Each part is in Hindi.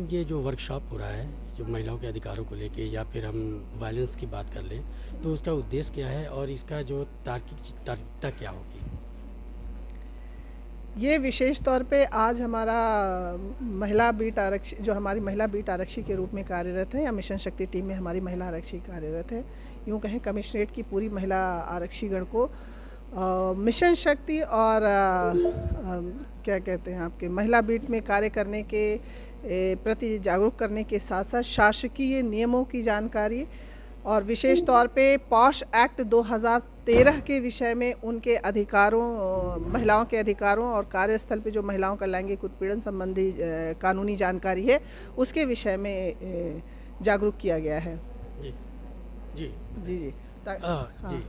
मैडम ये जो वर्कशॉप हो रहा है जो महिलाओं के अधिकारों को लेके या फिर हम वायलेंस की बात कर लें तो उसका उद्देश्य क्या है और इसका जो तार्किकता क्या होगी? ये विशेष तौर पे आज हमारा महिला बीट आरक्षी जो हमारी महिला बीट आरक्षी के रूप में कार्यरत है या मिशन शक्ति टीम में हमारी महिला आरक्षी कार्यरत है, यूँ कहें कमिश्नरेट की पूरी महिला आरक्षीगण को मिशन शक्ति और क्या कहते हैं आपके महिला बीट में कार्य करने के प्रति जागरूक करने के साथ साथ शासकीय नियमों की जानकारी और विशेष तौर पे पॉश एक्ट 2013 के विषय में उनके अधिकारों, महिलाओं के अधिकारों और कार्यस्थल पे जो महिलाओं का लैंगिक उत्पीड़न संबंधी कानूनी जानकारी है उसके विषय में जागरूक किया गया है। जी जी जी जी जी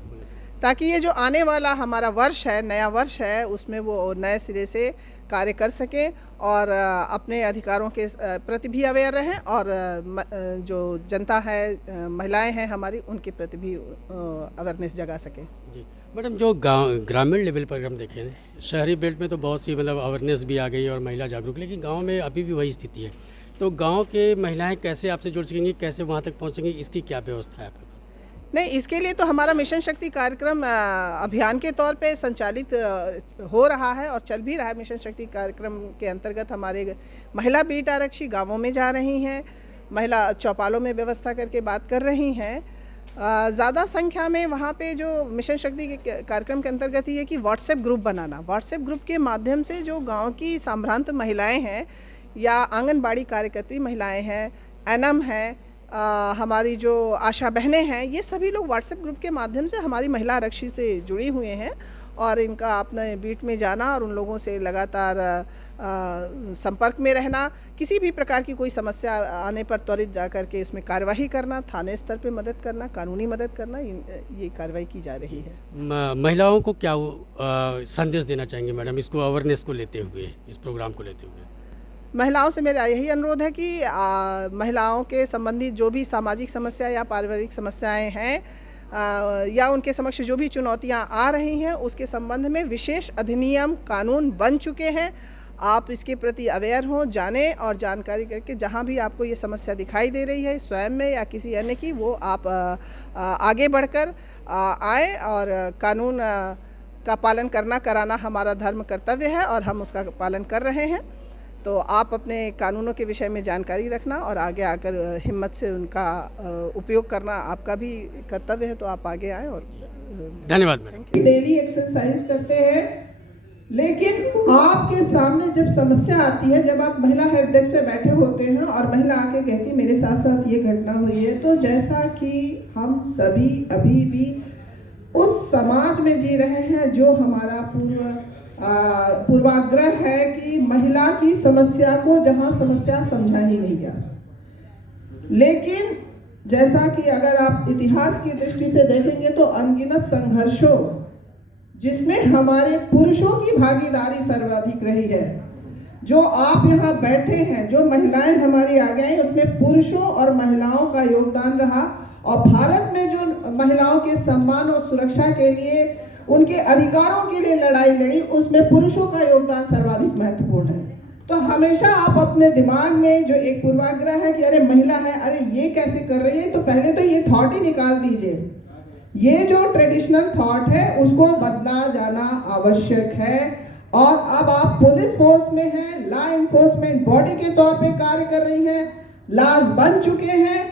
ताकि ये जो आने वाला हमारा वर्ष है, नया वर्ष है, उसमें वो नए सिरे से कार्य कर सकें और अपने अधिकारों के प्रति भी अवेयर रहें और जो जनता है, महिलाएं हैं हमारी, उनके प्रति भी अवेयरनेस जगा सकें। जी मैडम, जो गांव ग्रामीण लेवल पर हम देखें, शहरी बेल्ट में तो बहुत सी मतलब अवेयरनेस भी आ गई और महिला जागरूक, लेकिन गांव में अभी भी वही स्थिति है। तो गांव के महिलाएं कैसे आपसे जुड़ सकेंगी, कैसे वहां तक पहुंचेंगी, इसकी क्या व्यवस्था है आपके पास? नहीं, इसके लिए तो हमारा मिशन शक्ति कार्यक्रम अभियान के तौर पे संचालित हो रहा है और चल भी रहा है। मिशन शक्ति कार्यक्रम के अंतर्गत हमारे महिला बीट आरक्षी गांवों में जा रही हैं, महिला चौपालों में व्यवस्था करके बात कर रही हैं। ज़्यादा संख्या में वहाँ पे जो मिशन शक्ति के कार्यक्रम के अंतर्गत ही है कि व्हाट्सएप ग्रुप बनाना, व्हाट्सएप ग्रुप के माध्यम से जो गाँव की संभ्रांत महिलाएँ हैं या आंगनबाड़ी कार्यकर्त्री महिलाएँ हैं, एनएम हैं, हमारी जो आशा बहनें हैं, ये सभी लोग व्हाट्सएप ग्रुप के माध्यम से हमारी महिला आरक्षी से जुड़ी हुए हैं और इनका अपने बीट में जाना और उन लोगों से लगातार संपर्क में रहना, किसी भी प्रकार की कोई समस्या आने पर त्वरित जा कर के इसमें कार्यवाही करना, थाने स्तर पे मदद करना, कानूनी मदद करना, ये कार्रवाई की जा रही है। महिलाओं को क्या संदेश देना चाहेंगे मैडम, इसको अवेयरनेस को लेते हुए, इस प्रोग्राम को लेते हुए? महिलाओं से मेरा यही अनुरोध है कि महिलाओं के संबंधित जो भी सामाजिक समस्या या पारिवारिक समस्याएं हैं या उनके समक्ष जो भी चुनौतियां आ रही हैं उसके संबंध में विशेष अधिनियम कानून बन चुके हैं। आप इसके प्रति अवेयर हों, जानें और जानकारी करके जहां भी आपको ये समस्या दिखाई दे रही है स्वयं में या किसी अन्य की, वो आप आगे बढ़कर आए और कानून का पालन कराना हमारा धर्म कर्तव्य है और हम उसका पालन कर रहे हैं। तो आप अपने कानूनों के विषय में जानकारी रखना और आगे आकर हिम्मत से उनका उपयोग करना आपका भी कर्तव्य है, तो आप आगे आएँ। और धन्यवाद मैडम। डेली एक्सरसाइज करते हैं, लेकिन आपके सामने जब समस्या आती है, जब आप महिला हेल्प डेस्क पे बैठे होते हैं और महिला आके कहती है मेरे साथ साथ ये घटना हुई है, तो जैसा कि हम सभी अभी भी उस समाज में जी रहे हैं जो हमारा पूर्वाग्रह है कि महिला की समस्या को जहां समस्या समझा ही नहीं गया। लेकिन जैसा कि अगर आप इतिहास की दृष्टि से देखेंगे तो अनगिनत संघर्षों जिसमें हमारे पुरुषों की भागीदारी सर्वाधिक रही है। जो आप यहाँ बैठे हैं, जो महिलाएं हमारी आगे आई, उसमें पुरुषों और महिलाओं का योगदान रहा और भारत में जो महिलाओं के सम्मान और सुरक्षा के लिए, उनके अधिकारों के लिए लड़ाई लड़ी, उसमें पुरुषों का योगदान सर्वाधिक महत्वपूर्ण है। तो हमेशा आप अपने दिमाग में जो एक पूर्वाग्रह है कि अरे महिला है, अरे ये कैसे कर रही है, तो पहले तो ये थॉट ही निकाल दीजिए। ये जो ट्रेडिशनल थॉट है उसको बदला जाना आवश्यक है। और अब आप पुलिस फोर्स में हैं, लॉ एनफोर्समेंट बॉडी के तौर पे कार्य कर रही हैं, लॉज बन चुके हैं,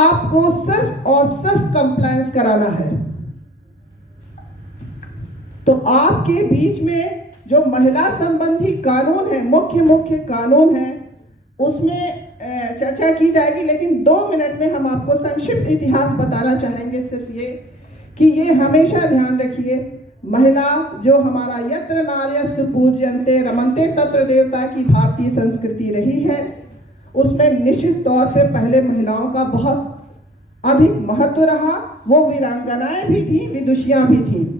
आपको सिर्फ और सिर्फ कंप्लायंस कराना है। तो आपके बीच में जो महिला संबंधी कानून है, मुख्य कानून है, उसमें चर्चा की जाएगी, लेकिन 2 मिनट में हम आपको संक्षिप्त इतिहास बताना चाहेंगे। सिर्फ ये कि ये हमेशा ध्यान रखिए, महिला जो हमारा यत्र नार्यस्तु पूज्यन्ते रमन्ते तत्र देवता की भारतीय संस्कृति रही है, उसमें निश्चित तौर पे पहले महिलाओं का बहुत अधिक महत्व रहा। वो वीरांगनाएं भी थी, विदुषियां भी थी।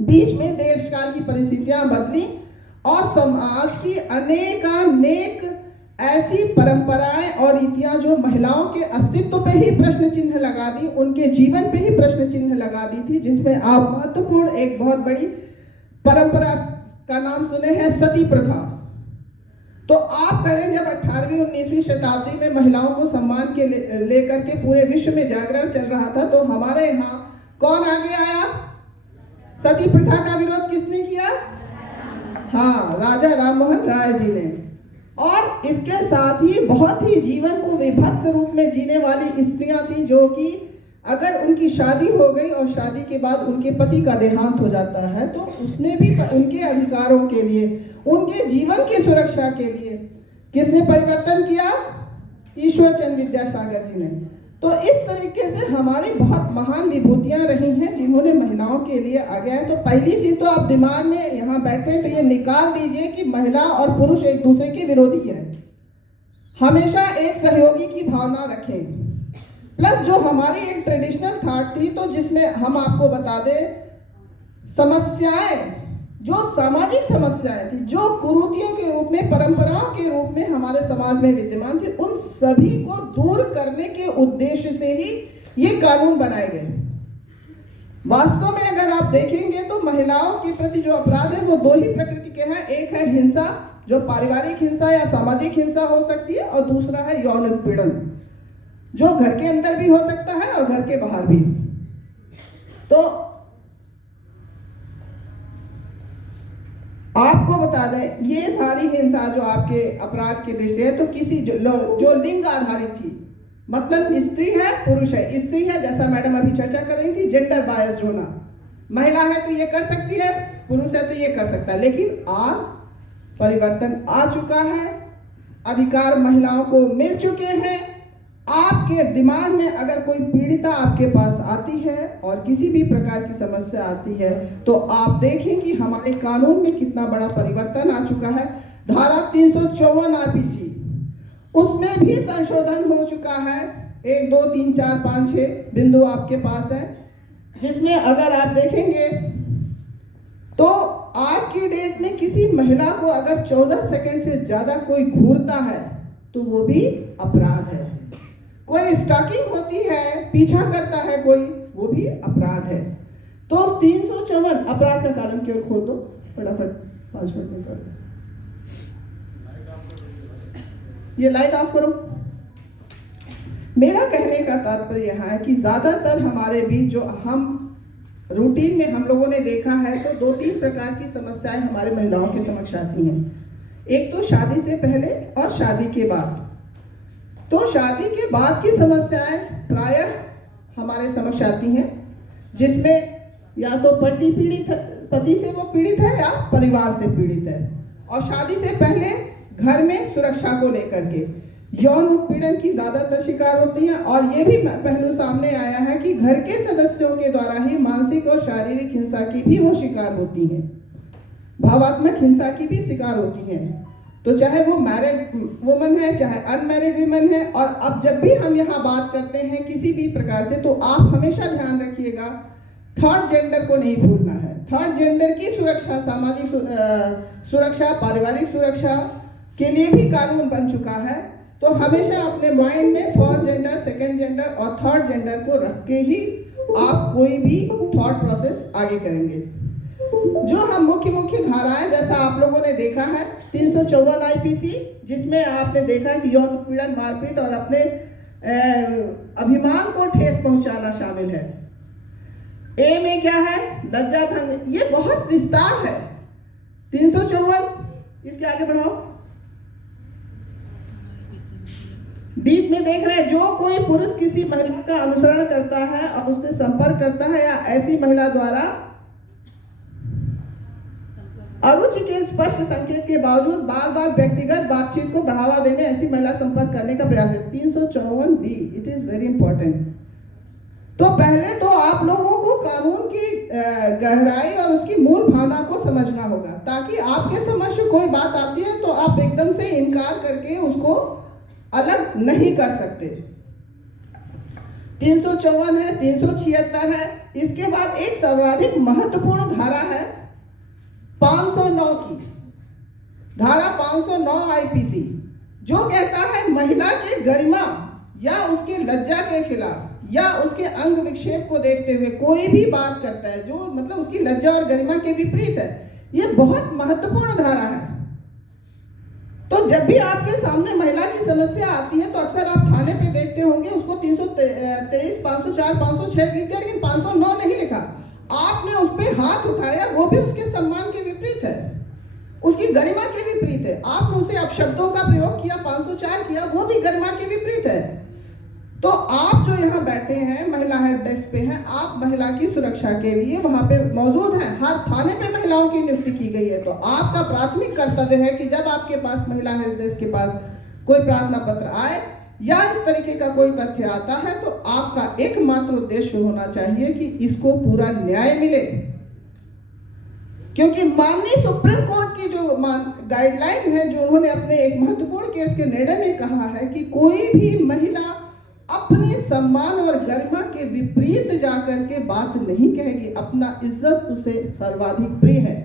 बीच में देश काल की परिस्थितियां बदली और समाज की अनेक ऐसी परंपराएं और रीतियां जो महिलाओं के अस्तित्व पे ही प्रश्न चिन्ह लगा दी, उनके जीवन पे ही प्रश्न चिन्ह लगा दी थी, जिसमें आप महत्वपूर्ण एक बहुत बड़ी परंपरा का नाम सुने हैं, सती प्रथा। तो आप करें, जब 18वीं 19वीं शताब्दी में महिलाओं को सम्मान के लेकर के पूरे विश्व में जागरण चल रहा था, तो हमारे यहाँ कौन आगे आया? सती प्रथा का विरोध किसने किया? हाँ, राजा राममोहन राय जी ने। और इसके साथ ही बहुत ही जीवन को विभक्त रूप में जीने वाली स्त्रियां थी, जो कि अगर उनकी शादी हो गई और शादी के बाद उनके पति का देहांत हो जाता है, तो उसने भी उनके अधिकारों के लिए, उनके जीवन की सुरक्षा के लिए किसने परिवर्तन किया? ईश्वर चंद्र विद्यासागर जी ने। तो इस तरीके से हमारी बहुत महान विभूतियां रही हैं जिन्होंने महिलाओं के लिए आगे आए। तो पहली चीज तो आप दिमाग में यहाँ बैठे तो ये निकाल दीजिए कि महिला और पुरुष एक दूसरे के विरोधी हैं। हमेशा एक सहयोगी की भावना रखें। प्लस जो हमारी एक ट्रेडिशनल थॉट थी, तो जिसमें हम आपको बता दें, समस्याएं, जो सामाजिक समस्याएं थी, जो कुरीतियों के रूप में, परंपराओं के रूप में हमारे समाज में विद्यमान थी, उन सभी को दूर करने के उद्देश्य से ही ये कानून बनाए गए। वास्तव में अगर आप देखेंगे तो महिलाओं के प्रति जो अपराध है वो दो ही प्रकृति के हैं। एक है हिंसा, जो पारिवारिक हिंसा या सामाजिक हिंसा हो सकती है, और दूसरा है यौन उत्पीड़न, जो घर के अंदर भी हो सकता है और घर के बाहर भी। तो आपको बता दें, ये सारी हिंसा जो आपके अपराध के दृष्टि है, तो किसी जो लिंग आधारित थी, मतलब स्त्री है पुरुष है, स्त्री है जैसा मैडम अभी चर्चा कर रही थी, जेंडर बायस्ड होना, महिला है तो ये कर सकती है, पुरुष है तो ये कर सकता है। लेकिन आज परिवर्तन आ चुका है, अधिकार महिलाओं को मिल चुके हैं। आपके दिमाग में अगर कोई पीड़िता आपके पास आती है और किसी भी प्रकार की समस्या आती है, तो आप देखें कि हमारे कानून में कितना बड़ा परिवर्तन आ चुका है। धारा 354 आईपीसी, उसमें भी संशोधन हो चुका है। 1 2 3 4 5 6 बिंदु आपके पास है, जिसमें अगर आप देखेंगे तो आज की डेट में किसी महिला को अगर 14 सेकंड से ज्यादा कोई घूरता है तो वो भी अपराध है। कोई स्टॉकिंग होती है, पीछा करता है कोई, वो भी अपराध है। तो 354 अपराध का कानून केवल खोल दो फटाफट, 5 मिनट में कर दो। ये लाइट ऑफ करो। मेरा कहने का तात्पर्य यह है कि ज्यादातर हमारे बीच जो हम रूटीन में हम लोगों ने देखा है, तो 2-3 प्रकार की समस्याएं हमारे महिलाओं के समक्ष आती हैं। एक तो शादी से पहले और शादी के बाद। तो शादी के बाद की समस्याएं प्रायः हमारे समक्ष आती हैं, जिसमें या तो पति से वो पीड़ित है या परिवार से पीड़ित है। और शादी से पहले घर में सुरक्षा को लेकर के यौन उत्पीड़न की ज्यादातर शिकार होती हैं। और ये भी पहलू सामने आया है कि घर के सदस्यों के द्वारा ही मानसिक और शारीरिक हिंसा की भी वो शिकार होती हैं, भावात्मक हिंसा की भी शिकार होती हैं। तो चाहे वो मैरिड वुमन है, चाहे अनमैरिड वुमन है। और अब जब भी हम यहाँ बात करते हैं किसी भी प्रकार से, तो आप हमेशा ध्यान रखिएगा, थर्ड जेंडर को नहीं भूलना है। थर्ड जेंडर की सुरक्षा, सामाजिक सुरक्षा, पारिवारिक सुरक्षा के लिए भी कानून बन चुका है। तो हमेशा अपने माइंड में फर्स्ट जेंडर, सेकंड जेंडर और थर्ड जेंडर को रख के ही आप कोई भी थॉट प्रोसेस आगे करेंगे। जो हम मुख्य धाराएं, जैसा आप लोगों ने देखा है 354 आईपीसी, जिसमें आपने देखा है कि यौन उत्पीड़न, मारपीट और अपने अभिमान को ठेस पहुंचाना शामिल है। ए में क्या है? लज्जा भंग। ये बहुत विस्तार है 354, इसके आगे बढ़ाओ। बीच में देख रहे हैं, जो कोई पुरुष किसी महिला का अनुसरण करता है और उससे संपर्क करता है या ऐसी महिला द्वारा अरुचि के स्पष्ट संकेत के बावजूद बार बार व्यक्तिगत बातचीत को बढ़ावा देने ऐसी महिला संपर्क करने का प्रयास है। 354 B, it is very important. तो पहले तो आप लोगों को कानून की गहराई और उसकी मूल भावना को समझना होगा, ताकि आपके समक्ष कोई बात आती है तो आप एकदम से इनकार करके उसको अलग नहीं कर सकते। 354 है, 376 है। इसके बाद एक सर्वाधिक महत्वपूर्ण धारा है 509 की धारा 509 आईपीसी, जो कहता है महिला के गरिमा या उसके लज्जा के खिलाफ या उसके अंग विक्षेप को देखते हुए कोई भी बात करता है जो मतलब उसकी लज्जा और गरिमा के विपरीत है। ये बहुत महत्वपूर्ण धारा है। तो जब भी आपके सामने महिला की समस्या आती है तो अक्सर आप थाने पे देखते होंगे उसको 323, 504, 506 लिख दिया, लेकिन 509 नहीं लिखा। आपने उस पे हाथ उठाया, वो भी उसके सम्मान के विपरीत है, उसकी गरिमा के विपरीत है। आपने उसे अपशब्दों का प्रयोग किया, 504 किया, वो भी गरिमा के विपरीत है। तो आप जो यहाँ बैठे हैं, महिला हेल्प डेस्क पे हैं, आप महिला की सुरक्षा के लिए वहां पे मौजूद हैं। हर थाने पे महिलाओं की नियुक्ति की गई है। तो आपका प्राथमिक कर्तव्य है कि जब आपके पास महिला हेल्प डेस्क के पास कोई प्रार्थना पत्र आए या इस तरीके का कोई तथ्य आता है, तो आपका एकमात्र उद्देश्य होना चाहिए कि इसको पूरा न्याय मिले। क्योंकि माननीय सुप्रीम कोर्ट की जो गाइडलाइन है, जो उन्होंने अपने एक महत्वपूर्ण केस के निर्णय में कहा है कि कोई भी महिला अपने सम्मान और गरिमा के विपरीत जाकर के बात नहीं कहेगी, अपना इज्जत उसे सर्वाधिक प्रिय है।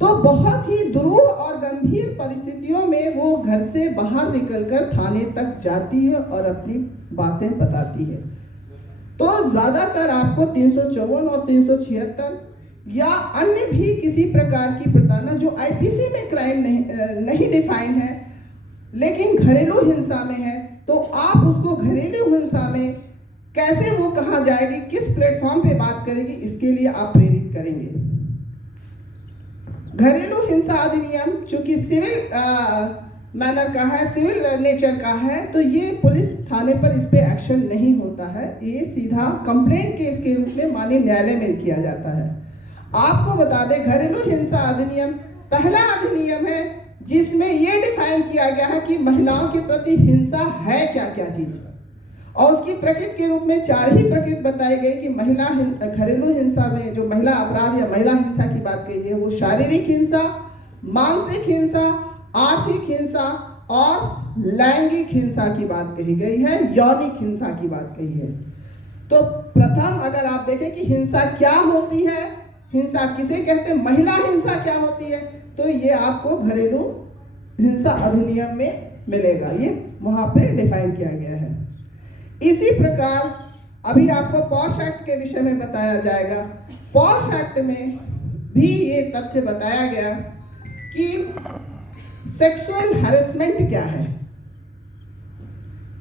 तो बहुत ही दुरूह और गंभीर परिस्थितियों में वो घर से बाहर निकलकर थाने तक जाती है और अपनी बातें बताती है। तो ज्यादातर आपको 354 और 376 या अन्य भी किसी प्रकार की प्रताड़ना जो आईपीसी में क्राइम नहीं डिफाइन है, लेकिन घरेलू हिंसा में है, तो आप उसको घरेलू हिंसा में कैसे वो कहाँ जाएगी, किस प्लेटफॉर्म पे बात करेगी, इसके लिए आप प्रेरित करेंगे। घरेलू हिंसा अधिनियम चूंकि सिविल मैनर का है, सिविल नेचर का है, तो ये पुलिस थाने पर इस पे एक्शन नहीं होता है। ये सीधा कंप्लेंट केस के रूप में माननीय न्यायालय में किया जाता है। आपको बता दें, घरेलू हिंसा अधिनियम पहला अधिनियम है जिसमें यह डिफाइन किया गया है कि महिलाओं के प्रति हिंसा है क्या क्या चीज, और उसकी प्रकृति के रूप में 4 ही प्रकृति बताई गई कि महिला घरेलू हिंसा में जो महिला अपराध या महिला हिंसा की बात कीजिए, वो शारीरिक हिंसा, मानसिक हिंसा, आर्थिक हिंसा और लैंगिक हिंसा की बात कही गई है, यौनिक हिंसा की बात कही है। तो प्रथम अगर आप देखें कि हिंसा क्या होती है, हिंसा किसे कहते हैं, महिला हिंसा क्या होती है, तो ये आपको घरेलू हिंसा अधिनियम में मिलेगा, ये वहां पे डिफाइन किया गया है। इसी प्रकार अभी आपको पॉश एक्ट के विषय में बताया जाएगा। पॉश एक्ट में भी ये तथ्य बताया गया कि सेक्सुअल हैरेसमेंट क्या है।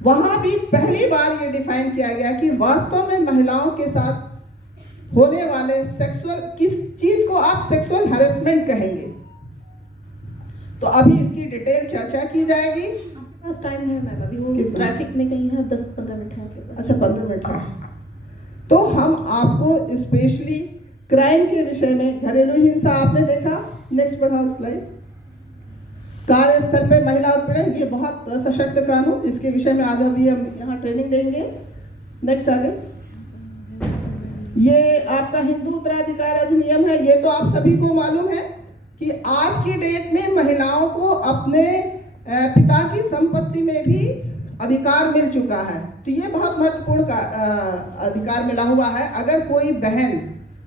वहां भी पहली बार ये डिफाइन किया गया कि वास्तव में महिलाओं के साथ होने वाले सेक्सुअल किस चीज को आप सेक्सुअल हैरेसमेंट कहेंगे। तो अभी इसकी डिटेल चर्चा की जाएगी। टाइम है मैम, अभी वो ट्रैफिक में कहीं है, 10-15 मिनट है आपके पास। अच्छा, 15 मिनट है। तो हम आपको स्पेशली क्राइम के विषय में, घरेलू हिंसा आपने देखा, नेक्स्ट बढ़ाओ स्लाइड। कार्यस्थल पे महिला उत्पीड़न, ये बहुत सशक्त कानून, इसके विषय में आज अभी हम यहाँ ट्रेनिंग देंगे। नेक्स्ट आगे, ये आपका हिंदू उत्तराधिकार अधिनियम है। ये तो आप सभी को मालूम है कि आज की डेट में महिलाओं को अपने पिता की संपत्ति में भी अधिकार मिल चुका है। तो ये बहुत महत्वपूर्ण अधिकार मिला हुआ है। अगर कोई बहन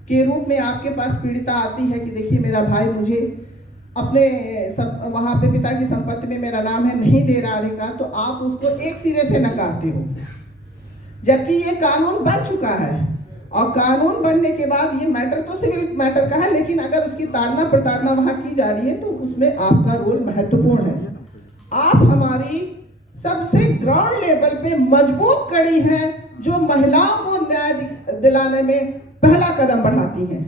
के रूप में आपके पास पीड़िता आती है कि देखिए मेरा भाई मुझे अपने वहां पे पिता की संपत्ति में मेरा नाम है, नहीं दे रहा अधिकार, तो आप उसको एक सिरे से नकारते हो। जबकि ये कानून बन चुका है, और कानून बनने के बाद ये मैटर तो सिविल मैटर का है, लेकिन अगर उसकी ताड़ना प्रताड़ना वहां की जा रही है तो उसमें आपका रोल महत्वपूर्ण है। आप हमारी सबसे ग्राउंड लेवल पे मजबूत कड़ी हैं जो महिलाओं को न्याय दिलाने में पहला कदम बढ़ाती हैं।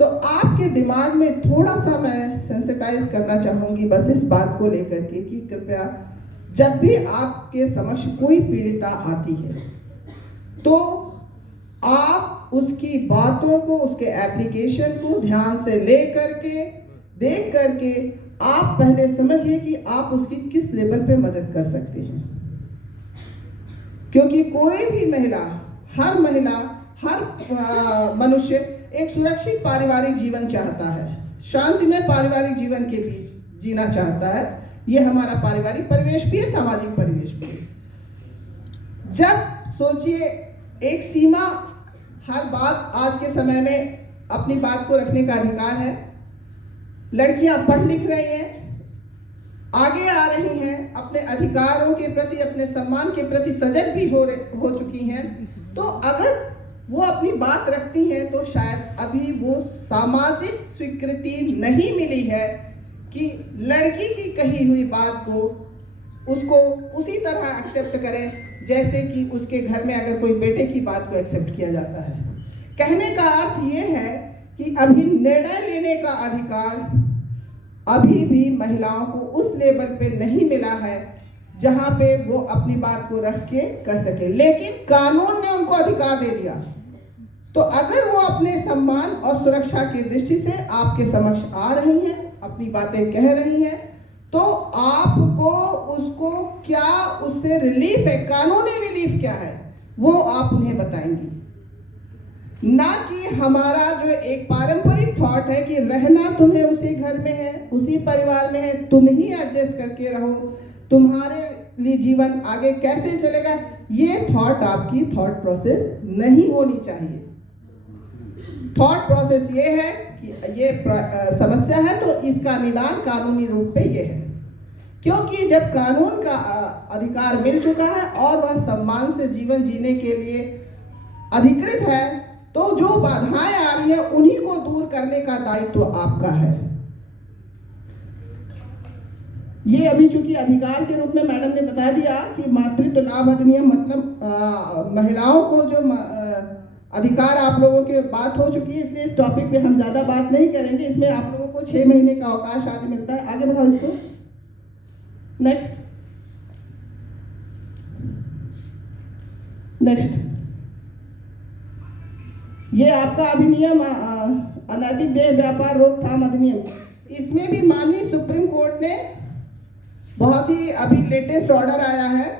तो आपके दिमाग में थोड़ा सा मैं सेंसिटाइज करना चाहूंगी बस इस बात को लेकर के कि कृपया जब भी आपके समक्ष कोई पीड़िता आती है तो आप उसकी बातों को, उसके एप्लीकेशन को ध्यान से ले करके, देख करके आप पहले समझिए कि आप उसकी किस लेवल पे मदद कर सकते हैं। क्योंकि कोई भी महिला, हर मनुष्य एक सुरक्षित पारिवारिक जीवन चाहता है, शांतिमय पारिवारिक जीवन के बीच जीना चाहता है। ये हमारा पारिवारिक परिवेश भी है, सामाजिक परिवेश भी है। जब सोचिए, एक सीमा, हर बात आज के समय में अपनी बात को रखने का अधिकार है। लड़कियां पढ़ लिख रही हैं, आगे आ रही हैं, अपने अधिकारों के प्रति, अपने सम्मान के प्रति सजग भी हो चुकी हैं। तो अगर वो अपनी बात रखती हैं तो शायद अभी वो सामाजिक स्वीकृति नहीं मिली है कि लड़की की कही हुई बात को उसको उसी तरह एक्सेप्ट करें जैसे कि उसके घर में अगर कोई बेटे की बात को एक्सेप्ट किया जाता है। कहने का अर्थ ये है कि अभी निर्णय लेने का अधिकार अभी भी महिलाओं को उस लेवल पे नहीं मिला है जहां पे वो अपनी बात को रख के कर सके, लेकिन कानून ने उनको अधिकार दे दिया। तो अगर वो अपने सम्मान और सुरक्षा की दृष्टि से आपके समक्ष आ रही हैं, अपनी बातें कह रही हैं, तो आपको उसको क्या उससे रिलीफ है, कानूनी रिलीफ क्या है, वो आप उन्हें बताएंगी। ना कि हमारा जो एक पारंपरिक थॉट है कि रहना तुम्हें उसी घर में है, उसी परिवार में है, तुम ही एडजस्ट करके रहो, तुम्हारे लिए जीवन आगे कैसे चलेगा, ये थॉट आपकी थॉट प्रोसेस नहीं होनी चाहिए। थॉट प्रोसेस ये है कि ये समस्या है तो इसका निदान कानूनी रूप पे ये है, क्योंकि जब कानून का अधिकार मिल चुका है और वह सम्मान से जीवन जीने के लिए अधिकृत है, तो जो बाधाएं आ रही है उन्हीं को दूर करने का दायित्व तो आपका है। ये अभी चूंकि अधिकार के रूप में मैडम ने बता दिया कि मातृत्व लाभ अधिनियम मतलब महिलाओं को जो अधिकार आप लोगों के बात हो चुकी है, इसलिए इस टॉपिक पे हम ज्यादा बात नहीं करेंगे। इसमें आप लोगों को 6 महीने का अवकाश आदि मिलता है। आगे बढ़ाओ इसको। नेक्स्ट ये आपका अधिनियम अनैतिक देह व्यापार रोकथाम अधिनियम। इसमें भी माननीय सुप्रीम कोर्ट ने बहुत ही अभी लेटेस्ट ऑर्डर आया है,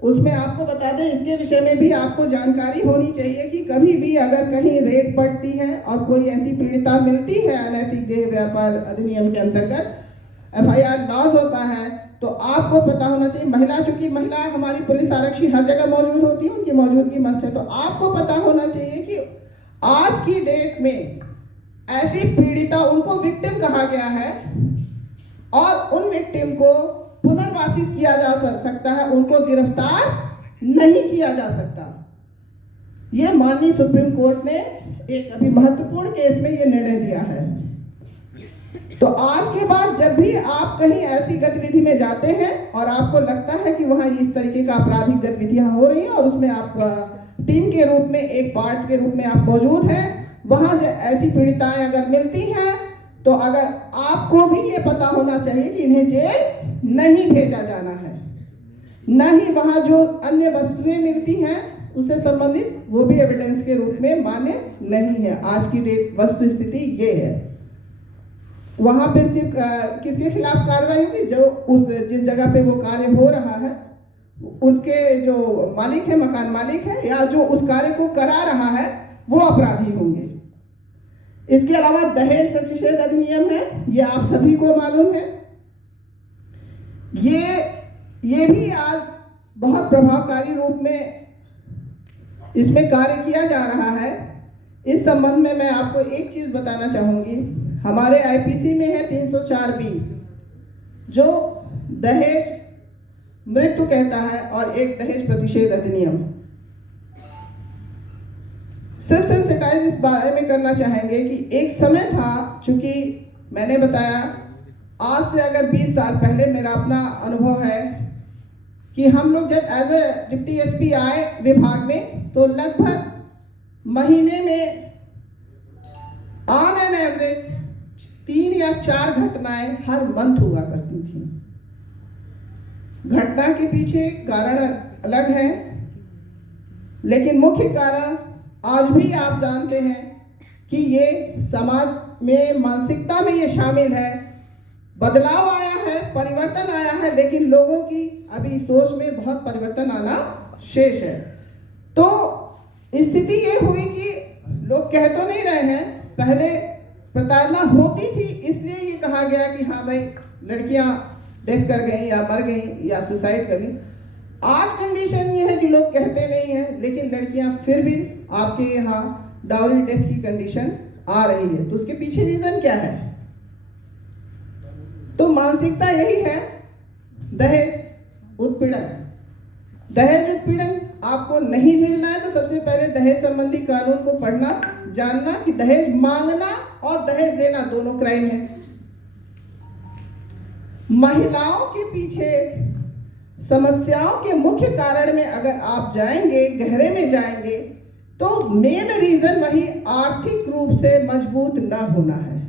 उसमें आपको बता दें, इसके विषय में भी आपको जानकारी होनी चाहिए कि कभी भी अगर कहीं रेड पड़ती है और कोई ऐसी पीड़िता मिलती है अनैतिक देह व्यापार अधिनियम के अंतर्गत FIR लॉज होता है, तो आपको पता होना चाहिए। महिला, चूंकि महिला हमारी पुलिस आरक्षी हर जगह मौजूद होती है, उनकी मौजूदगी मस्ट है, तो आपको पता होना चाहिए कि आज की डेट में ऐसी पीड़िता, उनको विक्टिम कहा गया है और उन विक्टिम को पुनर्वासित किया जा सकता है, उनको गिरफ्तार नहीं किया जा सकता। ये माननीय सुप्रीम कोर्ट ने एक अभी महत्वपूर्ण केस में ये निर्णय दिया है। तो आज के बाद जब भी आप कहीं ऐसी गतिविधि में जाते हैं और आपको लगता है कि वहां इस तरीके का आपराधिक गतिविधियां हो रही हैं और उसमें आप टीम के रूप में, एक पार्ट के रूप में आप मौजूद हैं, वहां ऐसी पीड़िताएं अगर मिलती हैं, तो अगर आपको भी ये पता होना चाहिए कि इन्हें जेल नहीं भेजा जाना है, न ही वहां जो अन्य वस्तुएं मिलती हैं उससे संबंधित वो भी एविडेंस के रूप में मान्य नहीं है। आज की डेट वस्तु स्थिति ये है। वहां पे सिर्फ किसके खिलाफ कार्रवाई होगी, जो उस जिस जगह पे वो कार्य हो रहा है उसके जो मालिक है, मकान मालिक है, या जो उस कार्य को करा रहा है वो अपराधी होंगे। इसके अलावा दहेज प्रतिषेध अधिनियम है, ये आप सभी को मालूम है। ये भी आज बहुत प्रभावकारी रूप में इसमें कार्य किया जा रहा है। इस संबंध में मैं आपको एक चीज बताना चाहूंगी। हमारे IPC में है 304B, जो दहेज मृत्यु कहता है, और एक दहेज प्रतिषेध अधिनियम। सिर्फ सेंसिटाइज इस बारे में करना चाहेंगे कि एक समय था, चूंकि मैंने बताया आज से अगर 20 साल पहले मेरा अपना अनुभव है कि हम लोग जब एज ए डिप्टी SP आए विभाग में, तो लगभग महीने में ऑन एन एवरेज 3 या 4 घटनाएं हर मंथ हुआ करती थी। घटना के पीछे कारण अलग है, लेकिन मुख्य कारण आज भी आप जानते हैं कि ये समाज में, मानसिकता में ये शामिल है। बदलाव आया है, परिवर्तन आया है, लेकिन लोगों की अभी सोच में बहुत परिवर्तन आना शेष है। तो स्थिति ये हुई कि लोग कह तो नहीं रहे हैं, पहले प्रताड़ना होती थी इसलिए ये कहा गया कि हाँ भाई लड़कियां डेथ कर गई या मर गई या सुसाइड कर गई। आज कंडीशन ये है कि लोग कहते नहीं हैं, लेकिन लड़कियां फिर भी आपके यहाँ डाउरी डेथ की कंडीशन आ रही है। तो उसके पीछे रीजन क्या है? तो मानसिकता यही है, दहेज उत्पीड़न। दहेज उत्पीड़न आपको नहीं झेलना है तो सबसे पहले दहेज संबंधी कानून को पढ़ना, जानना कि दहेज मांगना और दहेज देना दोनों क्राइम है। महिलाओं के पीछे समस्याओं के मुख्य कारण में अगर आप जाएंगे, गहरे में जाएंगे, तो मेन रीजन वही आर्थिक रूप से मजबूत न होना है।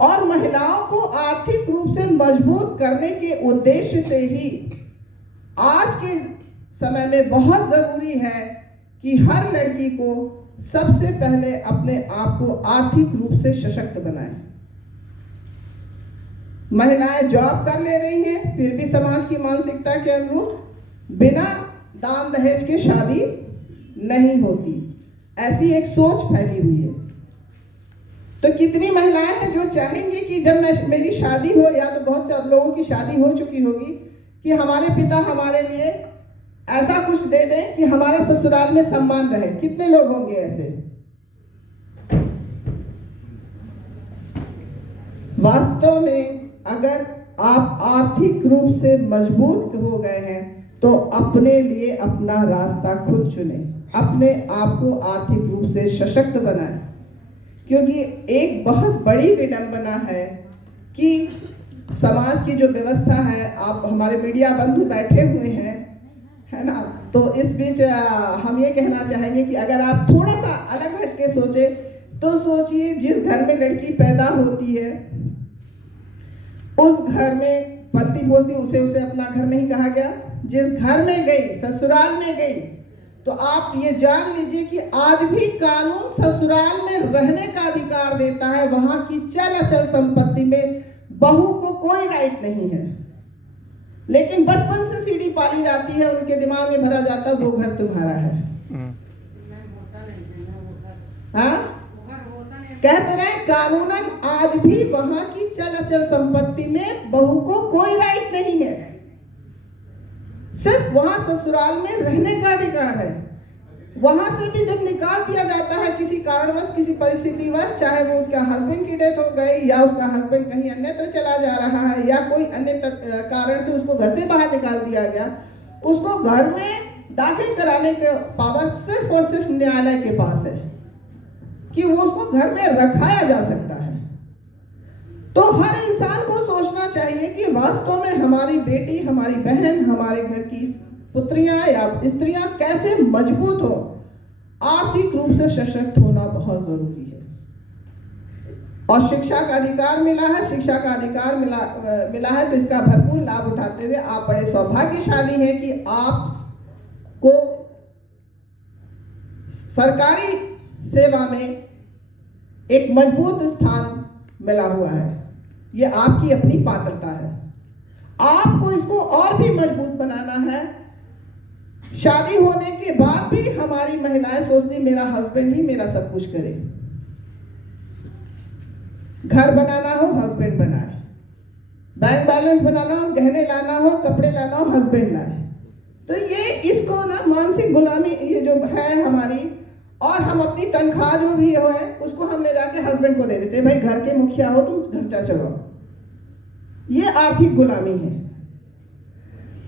और महिलाओं को आर्थिक रूप से मजबूत करने के उद्देश्य से ही आज के समय में बहुत जरूरी है कि हर लड़की को सबसे पहले अपने आप को आर्थिक रूप से सशक्त बनाए। महिलाएं जॉब कर ले रही हैं, फिर भी समाज की मानसिकता के अनुरूप बिना दान दहेज के शादी नहीं होती, ऐसी एक सोच फैली हुई है। तो कितनी महिलाएं हैं जो चाहेंगी कि जब मेरी शादी हो, या तो बहुत से लोगों की शादी हो चुकी होगी, कि हमारे पिता हमारे लिए ऐसा कुछ दे दें कि हमारे ससुराल में सम्मान रहे। कितने लोग होंगे ऐसे? वास्तव में अगर आप आर्थिक रूप से मजबूत हो गए हैं तो अपने लिए अपना रास्ता खुद चुने, अपने आप को आर्थिक रूप से सशक्त बनाएं। क्योंकि एक बहुत बड़ी विडंबना है कि समाज की जो व्यवस्था है, आप हमारे मीडिया बंधु बैठे हुए हैं, है ना, तो इस बीच हम ये कहना चाहेंगे कि अगर आप थोड़ा सा अलग हट के सोचे तो सोचिए, जिस घर में लड़की पैदा होती है उस घर में पलती पोसती, उसे अपना घर नहीं कहा गया। जिस घर में गई, ससुराल में गई, तो आप ये जान लीजिए कि आज भी कानून ससुराल में रहने का अधिकार देता है। वहां की चल अचल संपत्ति में बहू को कोई राइट नहीं है, लेकिन बचपन से सीढ़ी पाली जाती है, उनके दिमाग में भरा जाता है वो घर तुम्हारा है। हाँ, कह तो रहे कानूनन आज भी वहां की चल अचल संपत्ति में बहू को कोई राइट नहीं है, सिर्फ वहां ससुराल में रहने का अधिकार है। वहां से भी जब निकाल दिया जाता है किसी कारणवश, किसी परिस्थितिवश, चाहे वो उसका हस्बैंड की डेथ हो गई, या उसका हस्बैंड कहीं अन्यत्र चला जा रहा है, या कोई अन्य कारण से उसको घर से बाहर निकाल दिया गया, उसको घर में दाखिल कराने के पावर सिर्फ और सिर्फ न्यायालय के पास है कि वो उसको घर में रखाया जा सकता है। तो हर इंसान को सोचना चाहिए कि वास्तव में हमारी बेटी, हमारी बहन, हमारे घर की पुत्रियां या स्त्रियां कैसे मजबूत हो। आर्थिक रूप से सशक्त होना बहुत जरूरी है। और शिक्षा का अधिकार मिला है, शिक्षा का अधिकार मिला है, तो इसका भरपूर लाभ उठाते हुए आप बड़े सौभाग्यशाली हैं कि आपको सरकारी सेवा में एक मजबूत स्थान मिला हुआ है। ये आपकी अपनी पात्रता है। आपको इसको और भी मजबूत बनाना है। शादी होने के बाद भी हमारी महिलाएं सोचती मेरा हस्बैंड ही मेरा सब कुछ करे। घर बनाना हो हस्बैंड बनाए, बैंक बैलेंस बनाना हो, गहने लाना हो, कपड़े लाना हो, हस्बैंड लाए। तो ये इसको ना मानसिक गुलामी ये जो है हमारी, और हम अपनी तनख्वाह जो भी हो है उसको हम ले जाके हस्बैंड को दे देते हैं, भाई घर के मुखिया हो तुम खर्चा चलाओ। ये आर्थिक गुलामी है।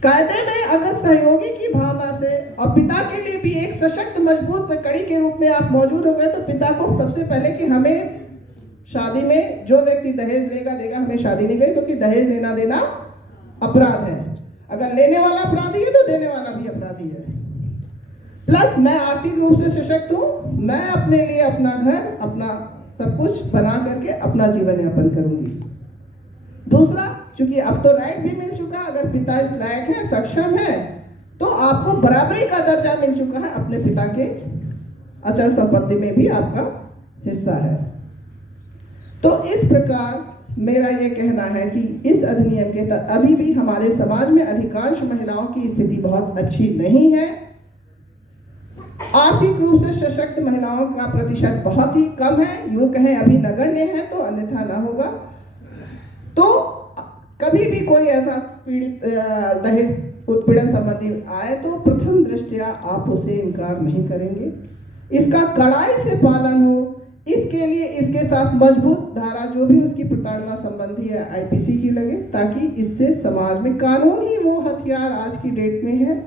कायदे में अगर सहयोगी की भावना से और पिता के लिए भी एक सशक्त मजबूत कड़ी के रूप में आप मौजूद हो गए, तो पिता को सबसे पहले कि हमें शादी में जो व्यक्ति दहेज लेगा देगा, हमें शादी नहीं गई, क्योंकि दहेज लेना देना अपराध है। अगर लेने वाला अपराधी है तो देने वाला भी अपराधी है। प्लस मैं आर्थिक रूप से सशक्त हूं, मैं अपने लिए अपना घर, अपना सब कुछ बना करके अपना जीवन यापन करूंगी। दूसरा, चूंकि अब तो राइट भी मिल चुका, अगर पिता इस लायक है, सक्षम है, तो आपको बराबरी का दर्जा मिल चुका है। अपने पिता के अचल संपत्ति में भी आपका हिस्सा है। तो इस प्रकार मेरा ये कहना है कि इस अधिनियम के तहत अभी भी हमारे समाज में अधिकांश महिलाओं की स्थिति बहुत अच्छी नहीं है। आर्थिक रूप से सशक्त महिलाओं का प्रतिशत बहुत ही कम है, यूं कहें अभी नगण्य है, तो अन्यथा ना होगा। तो कभी भी कोई ऐसा पीड़ित दहेज उत्पीड़न संबंधी आए तो प्रथम दृष्टया आप उसे इनकार नहीं करेंगे। इसका कड़ाई से पालन हो, इसके लिए इसके साथ मजबूत धारा जो भी उसकी प्रताड़ना संबंधी है आईपीसी की लगे, ताकि इससे समाज में कानून ही वो हथियार आज की डेट में है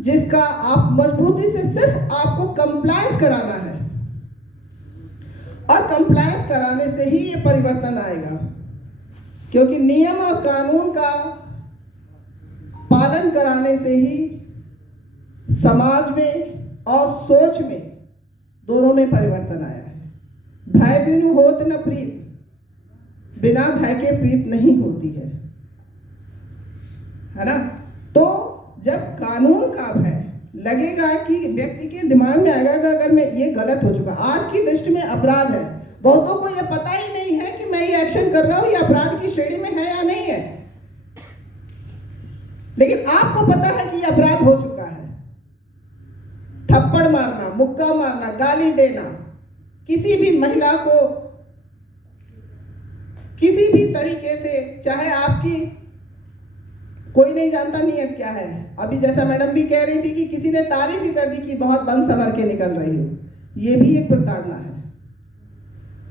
जिसका आप मजबूती से सिर्फ आपको कंप्लायंस कराना है, और कंप्लायंस कराने से ही ये परिवर्तन आएगा। क्योंकि नियम और कानून का पालन कराने से ही समाज में और सोच में दोनों में परिवर्तन आया है। भय बिनु होत न प्रीत, बिना भय के प्रीत नहीं होती है ना। तो जब कानून का भय लगेगा कि व्यक्ति के दिमाग में आएगा कि अगर मैं ये गलत हो चुका, आज की दृष्टि में अपराध है, बहुतों को यह पता ही नहीं है कि मैं ये एक्शन कर रहा हूं ये अपराध की श्रेणी में है या नहीं है, लेकिन आपको पता है कि ये अपराध हो चुका है। थप्पड़ मारना, मुक्का मारना, गाली देना, किसी भी महिला को किसी भी तरीके से, चाहे आपकी कोई नहीं जानता नीयत क्या है। अभी जैसा मैडम भी कह रही थी कि किसी ने तारीफ ही कर दी कि बहुत बन संवर के निकल रही हो, ये भी एक प्रताड़ना है।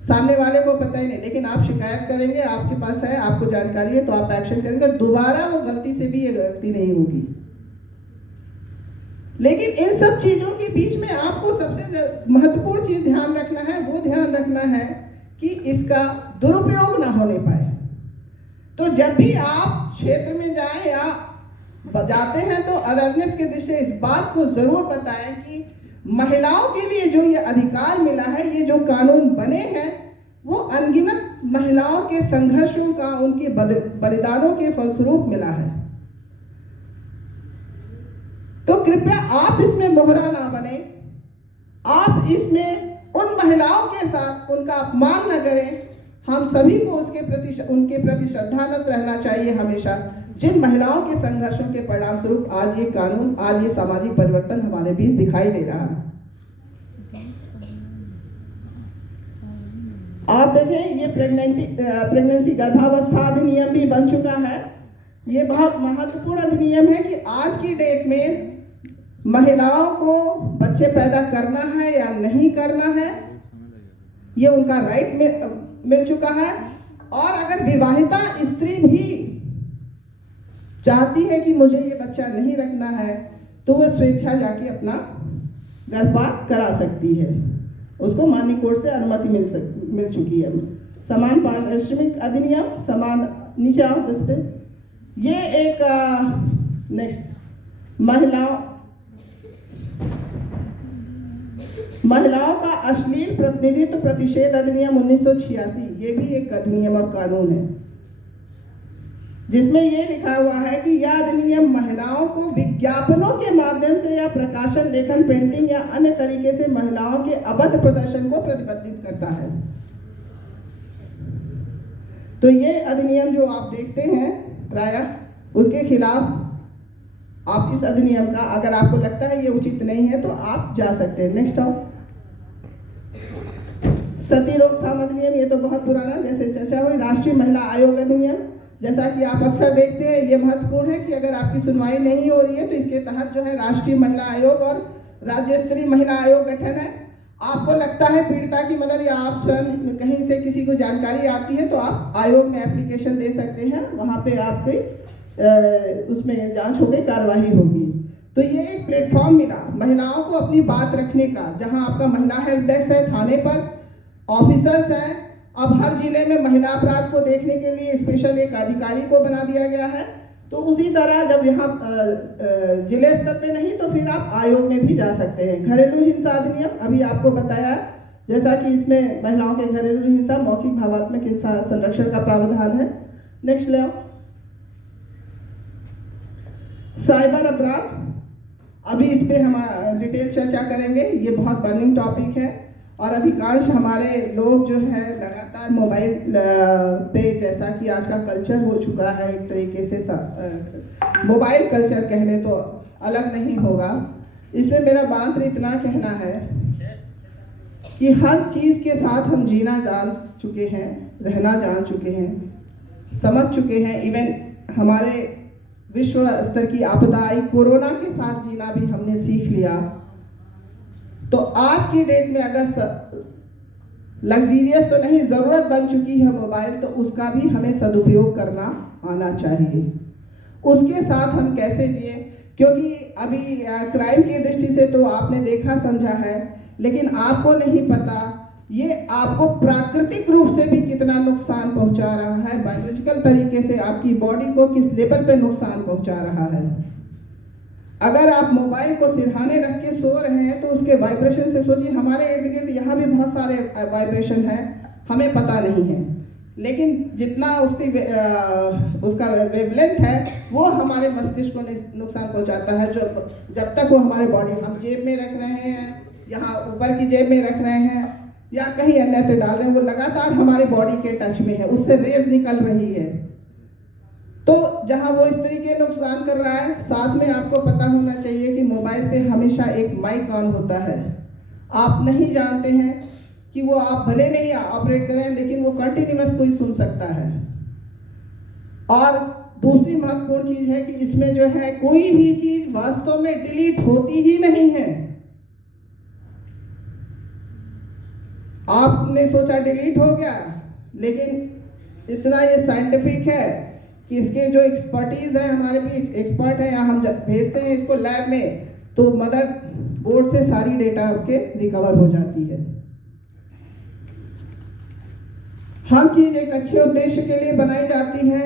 सामने वाले को पता ही नहीं, लेकिन आप शिकायत करेंगे, आपके पास है, आपको जानकारी है, तो आप एक्शन करेंगे, दोबारा वो गलती से भी ये गलती नहीं होगी। लेकिन इन सब चीजों के बीच में आपको सबसे महत्वपूर्ण चीज ध्यान रखना है, वो ध्यान रखना है कि इसका दुरुपयोग ना होने पाए। तो जब भी आप क्षेत्र में जाएं या जाते हैं तो अवेयरनेस के दृष्टि से इस बात को जरूर बताएं कि महिलाओं के लिए जो ये अधिकार मिला है, ये जो कानून बने हैं, वो अनगिनत महिलाओं के संघर्षों का, उनके बलिदानों के फलस्वरूप मिला है। तो कृपया आप इसमें मोहरा ना बने, आप इसमें उन महिलाओं के साथ उनका अपमान न करें। हम सभी को उनके प्रति श्रद्धानत रहना चाहिए हमेशा, जिन महिलाओं के संघर्षों के परिणाम स्वरूप आज ये कानून, आज ये सामाजिक परिवर्तन हमारे बीच दिखाई दे रहा है। आप देखें, ये प्रेगनेंसी गर्भावस्था अधिनियम भी बन चुका है। ये बहुत महत्वपूर्ण अधिनियम है कि आज की डेट में महिलाओं को बच्चे पैदा करना है या नहीं करना है, ये उनका राइट मिल चुका है। और अगर विवाहिता स्त्री भी चाहती है कि मुझे ये बच्चा नहीं रखना है, तो वह स्वेच्छा जाके अपना गर्भपात करा सकती है, उसको माननीय कोर्ट से अनुमति मिल चुकी है। समान पारिश्रमिक अधिनियम, समान नीचे आओ इस पे, ये एक नेक्स्ट महिलाओं का अश्लील प्रतिनिधित्व प्रतिषेध अधिनियम 1986, ये भी एक अधिनियम और कानून है, जिसमें ये लिखा हुआ है कि यह अधिनियम महिलाओं को विज्ञापनों के माध्यम से या प्रकाशन, लेखन, प्रिंटिंग या अन्य तरीके से महिलाओं के अभद्र प्रदर्शन को प्रतिबंधित करता है। तो ये अधिनियम जो आप देखते हैं प्रायः, उसके खिलाफ आप इस अधिनियम का, अगर आपको लगता है ये उचित नहीं है, तो आप जा सकते हैं। नेक्स्ट आओ, सती रोकथाम अधिनियम, ये तो बहुत पुराना, जैसे चर्चा हुई। राष्ट्रीय महिला आयोग अधिनियम, जैसा कि आप अक्सर देखते हैं, ये महत्वपूर्ण है कि अगर आपकी सुनवाई नहीं हो रही है तो इसके तहत जो है राष्ट्रीय महिला आयोग और राज्य स्तरीय महिला आयोग गठन है। आपको लगता है पीड़िता की मदद, या आप स्वयं कहीं से किसी को जानकारी आती है, तो आप आयोग में एप्लीकेशन दे सकते हैं, वहाँ पे आपके उसमें जांच होगी, कार्रवाई होगी। तो ये एक प्लेटफॉर्म मिला महिलाओं को अपनी बात रखने का, जहां आपका महिला हेल्प डेस्क है, थाने पर ऑफिसर्स हैं। अब हर जिले में महिला अपराध को देखने के लिए स्पेशल एक अधिकारी को बना दिया गया है। तो उसी तरह जब यहाँ जिले स्तर पे नहीं, तो फिर आप आयोग में भी जा सकते हैं। घरेलू हिंसा अधिनियम, अभी आपको बताया जैसा कि इसमें महिलाओं के घरेलू हिंसा, मौखिक, भावात्मक हिंसा संरक्षण का प्रावधान है। नेक्स्ट ले आओ, साइबर अपराध, अभी इस पे हम डिटेल चर्चा करेंगे। ये बहुत बर्निंग टॉपिक है और अधिकांश हमारे लोग जो है लगातार मोबाइल पे, जैसा कि आज का कल्चर हो चुका है, एक तरीके से मोबाइल कल्चर कहने तो अलग नहीं होगा। इसमें मेरा मात्र इतना कहना है कि हर चीज़ के साथ हम जीना जान चुके हैं, रहना जान चुके हैं, समझ चुके हैं। इवन हमारे विश्व स्तर की आपदा आई, कोरोना के साथ जीना भी हमने सीख लिया। तो आज की डेट में अगर लग्जीरियस तो नहीं, ज़रूरत बन चुकी है मोबाइल, तो उसका भी हमें सदुपयोग करना आना चाहिए। उसके साथ हम कैसे जिए, क्योंकि अभी क्राइम की दृष्टि से तो आपने देखा समझा है, लेकिन आपको नहीं पता ये आपको प्राकृतिक रूप से भी कितना नुकसान पहुंचा रहा है, बायोलॉजिकल तरीके से आपकी बॉडी को किस लेवल पे नुकसान पहुंचा रहा है। अगर आप मोबाइल को सिरहाने रख के सो रहे हैं तो उसके वाइब्रेशन से सोचिए, हमारे इर्द गिर्द यहाँ भी बहुत सारे वाइब्रेशन है, हमें पता नहीं है, लेकिन जितना उसका वेवलेंथ है वो हमारे मस्तिष्क को नुकसान पहुंचाता है। जब तक वो हमारे बॉडी, हम जेब में रख रहे हैं, यहाँ ऊपर की जेब में रख रहे हैं या कहीं अन्यत्र डाल रहे हैं, वो लगातार हमारी बॉडी के टच में है, उससे रेज निकल रही है। तो जहां वो इस तरीके नुकसान कर रहा है, साथ में आपको पता होना चाहिए कि मोबाइल पे हमेशा एक माइक ऑन होता है। आप नहीं जानते हैं कि वो आप भले नहीं ऑपरेट करें, लेकिन वो कंटिन्यूअस कोई सुन सकता है। और दूसरी महत्वपूर्ण चीज है कि इसमें जो है कोई भी चीज वास्तव में डिलीट होती ही नहीं है। आपने सोचा डिलीट हो गया, लेकिन इतना ये साइंटिफिक है कि इसके जो एक्सपर्टीज है, हमारे भी एक्सपर्ट है, या हम भेजते हैं इसको लैब में तो मदर बोर्ड से सारी डेटा उसके रिकवर हो जाती है। हर चीज एक अच्छे उद्देश्य के लिए बनाई जाती है,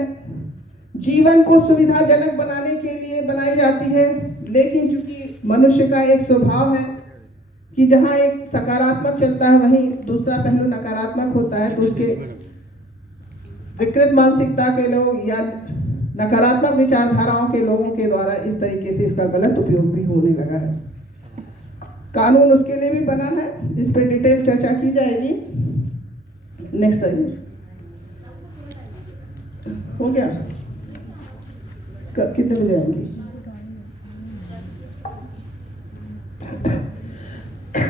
जीवन को सुविधाजनक बनाने के लिए बनाई जाती है, लेकिन चूंकि मनुष्य का एक स्वभाव है कि जहां एक सकारात्मक चलता है वहीं दूसरा पहलू नकारात्मक होता है, तो उसके विकृत मानसिकता के लोग या नकारात्मक विचारधाराओं के लोगों के द्वारा इस तरीके से इसका गलत उपयोग भी होने लगा है। कानून उसके लिए भी बना है, इस पर डिटेल चर्चा की जाएगी नेक्स्ट टाइम। हो गया? कितने बजे आएंगी?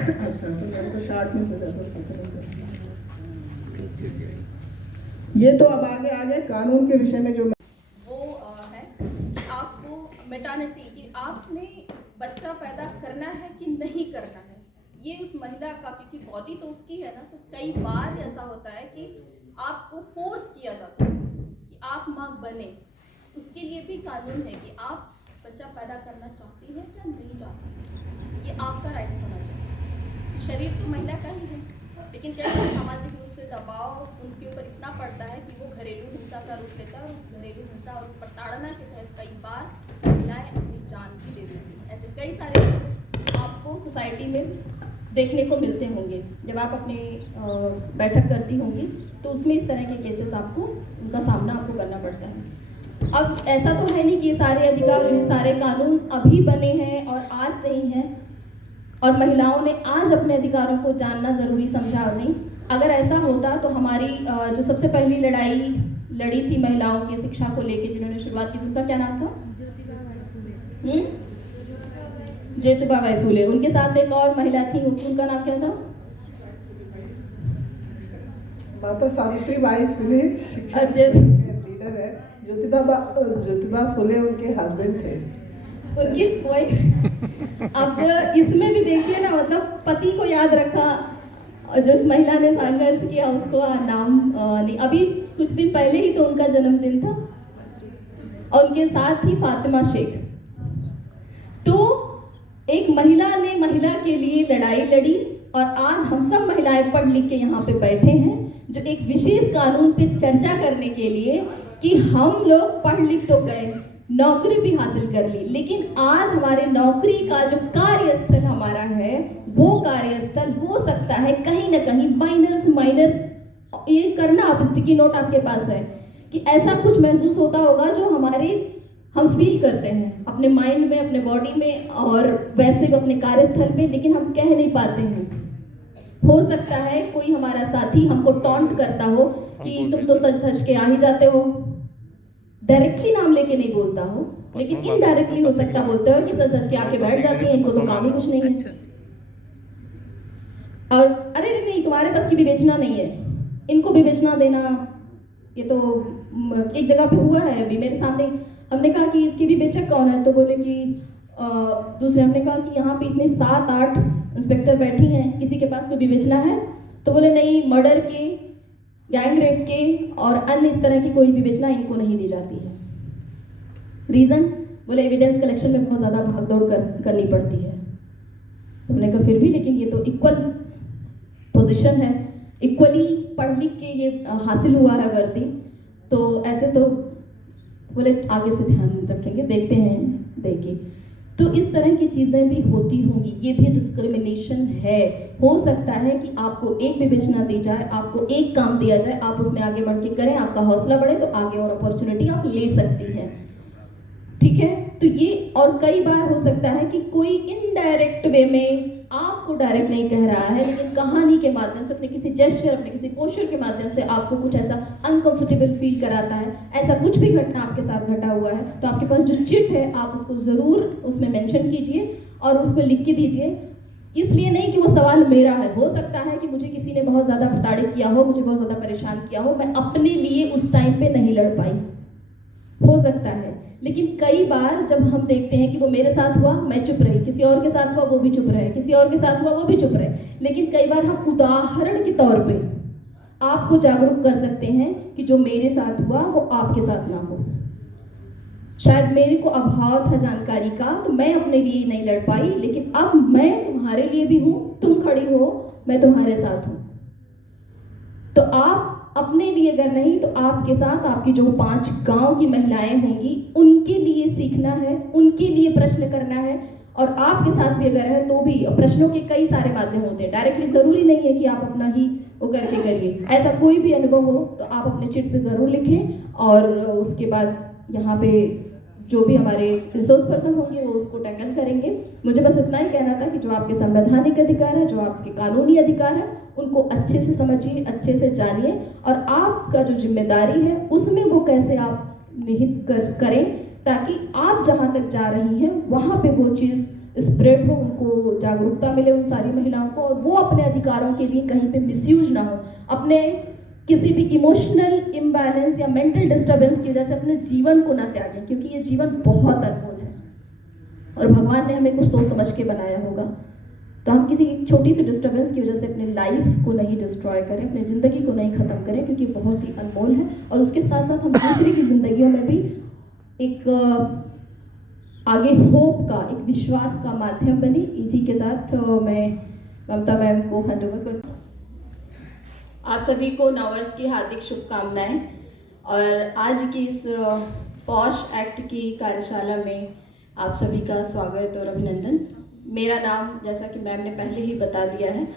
अच्छा, तो मैंने तो शार्ट में सोचा था। ये तो अब आगे कानून के विषय में जो वो है कि आपको मेटर्निटी, कि आपने बच्चा पैदा करना है कि नहीं करना है, ये उस महिला का, क्योंकि बॉडी तो उसकी है ना, तो कई बार ऐसा होता है कि आपको फोर्स किया जाता है कि आप माँ बने। उसके लिए भी कानून है कि आप बच्चा पैदा करना चाहती हैं या नहीं चाहती, ये आपका राइट होना चाहिए। शरीर तो महिला का ही है, लेकिन जैसे सामाजिक रूप से दबाव उनके ऊपर इतना पड़ता है कि वो घरेलू हिंसा का रूप लेता है, और उस घरेलू हिंसा और प्रताड़ना के तहत कई बार महिलाएं अपनी जान भी दे देती हैं। ऐसे कई सारे केसेस आपको सोसाइटी में देखने को मिलते होंगे। जब आप अपनी बैठक करती होंगी तो उसमें इस तरह के केसेस आपको, उनका सामना आपको करना पड़ता है। अब ऐसा तो है नहीं कि ये सारे अधिकार और ये सारे कानून अभी बने हैं और आज नहीं हैं और महिलाओं ने आज अपने अधिकारों को जानना ज़रूरी समझा और नहीं। अगर ऐसा होता तो हमारी जो सबसे पहली लड़ाई लड़ी थी महिलाओं की शिक्षा को लेकर, जिन्होंने शुरुआत की, उनका क्या नाम था? ज्योतिबा बाई फुले। उनके साथ एक और महिला थी, उनका नाम क्या था? माता सावित्री बाई फुले लीडर है। ज्योतिबा फुले उनके हस्बैंड थे, उनकी वाइफ। अब इसमें भी देखिए ना, मतलब पति को याद रखा और जो इस महिला ने संघर्ष किया उसको नाम नहीं। अभी कुछ दिन पहले ही तो उनका जन्मदिन था और उनके साथ ही फातिमा शेख। तो एक महिला ने महिला के लिए लड़ाई लड़ी और आज हम सब महिलाएं पढ़ लिख के यहाँ पे बैठे हैं, जो एक विशेष कानून पे चर्चा करने के लिए कि हम लोग पढ़ लिख तो गए, नौकरी भी हासिल कर ली, लेकिन आज हमारे नौकरी का जो कार्यस्थल हमारा है, वो कार्यस्थल हो सकता है कहीं ना कहीं माइनर से माइनर, ये करना आप स्टिकी नोट आपके पास है कि ऐसा कुछ महसूस होता होगा जो हम फील करते हैं अपने माइंड में, अपने बॉडी में और वैसे अपने कार्यस्थल में, लेकिन हम कह नहीं पाते हैं। हो सकता है कोई हमारा साथी हमको टॉन्ट करता हो कि तुम तो सच धज के आ ही जाते हो, डायरेक्टली नाम लेके नहीं बोलता हो, लेकिन इनडायरेक्टली हो सकता बोलते हो कि सच धज के आके बैठ जाती है, इनको तो काम ही कुछ नहीं है। और अरे नहीं, तुम्हारे पास की भी बेचना नहीं है, इनको भी बेचना देना, ये तो एक जगह पे हुआ है अभी मेरे सामने। हमने कहा कि इसकी भी बेचक कौन है, तो बोले कि दूसरे, हमने कहा कि यहाँ पे इतने 7-8 इंस्पेक्टर बैठी हैं, किसी के पास कोई भी बेचना है? तो बोले नहीं, मर्डर के, गैंग रेप के और अन्य इस तरह की कोई भी बेचना इनको नहीं दी जाती है। रीजन? बोले एविडेंस कलेक्शन में बहुत ज़्यादा भागदौड़ करनी पड़ती है। हमने कहा फिर भी, लेकिन ये तो इक्वल पोजीशन है, इक्वली पढ़ लिख के ये हासिल हुआ है वर्दी, तो ऐसे तो बोले आगे से ध्यान रखेंगे, देखते हैं देखिए। तो इस तरह की चीज़ें भी होती होंगी, ये भी डिस्क्रिमिनेशन है। हो सकता है कि आपको एक विवेचना दी जाए, आपको एक काम दिया जाए, आप उसमें आगे बढ़ के करें, आपका हौसला बढ़े तो आगे और अपॉर्चुनिटी आप ले सकती हैं, ठीक है। तो ये और कई बार हो सकता है कि कोई इनडायरेक्ट वे में आपको डायरेक्ट नहीं कह रहा है, लेकिन कहानी के माध्यम से, अपने किसी जेस्चर, अपने किसी पोस्चर के माध्यम से आपको कुछ ऐसा अनकंफर्टेबल फील कराता है। ऐसा कुछ भी घटना आपके साथ घटा हुआ है तो आपके पास जो चिट है आप उसको ज़रूर उसमें मेंशन कीजिए और उसको लिख के दीजिए। इसलिए नहीं कि वो सवाल मेरा है, हो सकता है कि मुझे किसी ने बहुत ज़्यादा प्रताड़ित किया हो, मुझे बहुत ज़्यादा परेशान किया हो, मैं अपने लिए उस टाइम पे नहीं लड़ पाई, हो सकता है। लेकिन कई बार जब हम देखते हैं कि वो मेरे साथ हुआ मैं चुप रही, किसी और के साथ हुआ वो भी चुप रहे, किसी और के साथ हुआ वो भी चुप रहे, लेकिन कई बार हम उदाहरण के तौर पे आपको जागरूक कर सकते हैं कि जो मेरे साथ हुआ वो आपके साथ ना हो। शायद मेरे को अभाव था जानकारी का तो मैं अपने लिए नहीं लड़ पाई, लेकिन अब मैं तुम्हारे लिए भी हूं, तुम खड़ी हो, मैं तुम्हारे साथ हूं। तो आप अपने लिए अगर नहीं तो आपके साथ आपकी जो 5 गांव की महिलाएं होंगी उनके लिए सीखना है, उनके लिए प्रश्न करना है। और आपके साथ भी अगर है तो भी प्रश्नों के कई सारे माध्यम होते हैं, डायरेक्टली जरूरी नहीं है कि आप अपना ही वो करके करिए। ऐसा कोई भी अनुभव हो तो आप अपने चिट पे जरूर लिखें और उसके बाद यहाँ पे जो भी हमारे रिसोर्स पर्सन होंगे वो उसको टैकल करेंगे। मुझे बस इतना ही कहना था कि जो आपके संवैधानिक अधिकार है, जो आपके कानूनी अधिकार है, उनको अच्छे से समझिए, अच्छे से जानिए और आपका जो जिम्मेदारी है उसमें वो कैसे आप निहित करें ताकि आप जहाँ तक जा रही हैं वहाँ पे वो चीज़ स्प्रेड हो, उनको जागरूकता मिले उन सारी महिलाओं को, और वो अपने अधिकारों के लिए कहीं पे मिसयूज ना हो, अपने किसी भी इमोशनल इम्बैलेंस या मेंटल डिस्टर्बेंस की वजह से अपने जीवन को ना त्यागें, क्योंकि ये जीवन बहुत अनमोल है और भगवान ने हमें कुछ सोच समझ के बनाया होगा। तो हम किसी छोटी सी डिस्टर्बेंस की वजह से अपने लाइफ को नहीं डिस्ट्रॉय करें, अपनी ज़िंदगी को नहीं ख़त्म करें, क्योंकि बहुत ही अनमोल है। और उसके साथ साथ हम दूसरे की ज़िंदगियों में भी एक आगे होप का, एक विश्वास का माध्यम बनी। इसी के साथ मैं ममता मैम को हैंड ओवर करती हूँ। आप सभी को नववर्ष की हार्दिक शुभकामनाएं और आज की इस पॉश एक्ट की कार्यशाला में आप सभी का स्वागत और अभिनंदन। मेरा नाम जैसा कि मैम ने पहले ही बता दिया है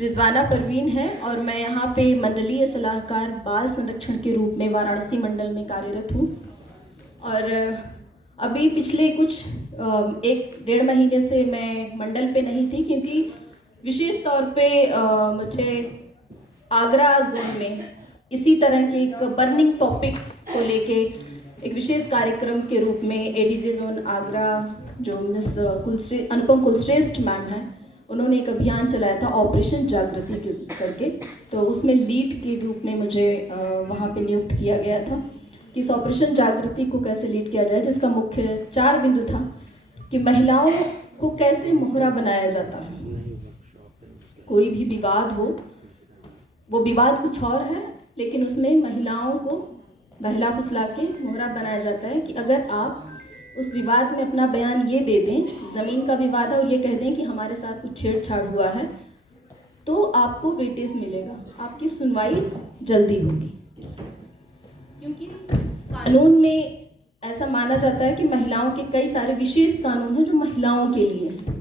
रिजवाना परवीन है और मैं यहाँ पे मंडलीय सलाहकार बाल संरक्षण के रूप में वाराणसी मंडल में कार्यरत हूँ। और अभी पिछले कुछ 1-1.5 महीने से मैं मंडल पे नहीं थी, क्योंकि विशेष तौर पे मुझे आगरा जोन में इसी तरह के एक बर्निंग टॉपिक को लेके एक विशेष कार्यक्रम के रूप में एडीजे जोन आगरा जो मिस अनुपम कुलश्रेष्ठ मैम है, उन्होंने एक अभियान चलाया था ऑपरेशन जागृति के करके। तो उसमें लीड के रूप में मुझे वहाँ पे नियुक्त किया गया था कि इस ऑपरेशन जागृति को कैसे लीड किया जाए, जिसका मुख्य 4 बिंदु था कि महिलाओं को कैसे मोहरा बनाया जाता है। कोई भी विवाद हो, वो विवाद कुछ और है, लेकिन उसमें महिलाओं को बहला फुसला के मोहरा बनाया जाता है कि अगर आप उस विवाद में अपना बयान ये दे दें, ज़मीन का विवाद है, और ये कह दें कि हमारे साथ कुछ छेड़छाड़ हुआ है, तो आपको वेटेज मिलेगा, आपकी सुनवाई जल्दी होगी। क्योंकि कानून में ऐसा माना जाता है कि महिलाओं के कई सारे विशेष कानून हैं जो महिलाओं के लिए हैं।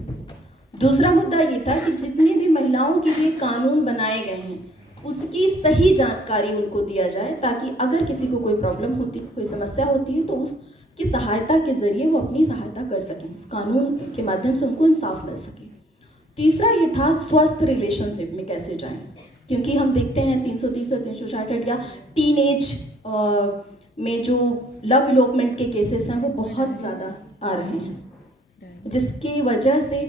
दूसरा मुद्दा ये था कि जितने भी महिलाओं के लिए कानून बनाए गए हैं उसकी सही जानकारी उनको दिया जाए, ताकि अगर किसी को कोई प्रॉब्लम होती, कोई समस्या होती है तो उसकी सहायता के जरिए वो अपनी सहायता कर सकें, उस कानून के माध्यम से उनको इंसाफ मिल सके। तीसरा ये था स्वस्थ रिलेशनशिप में कैसे जाएं, क्योंकि हम देखते हैं 330 और 366 या टीनेज में जो लव इलोपमेंट के केसेस हैं वो बहुत ज़्यादा आ रहे हैं, जिसकी वजह से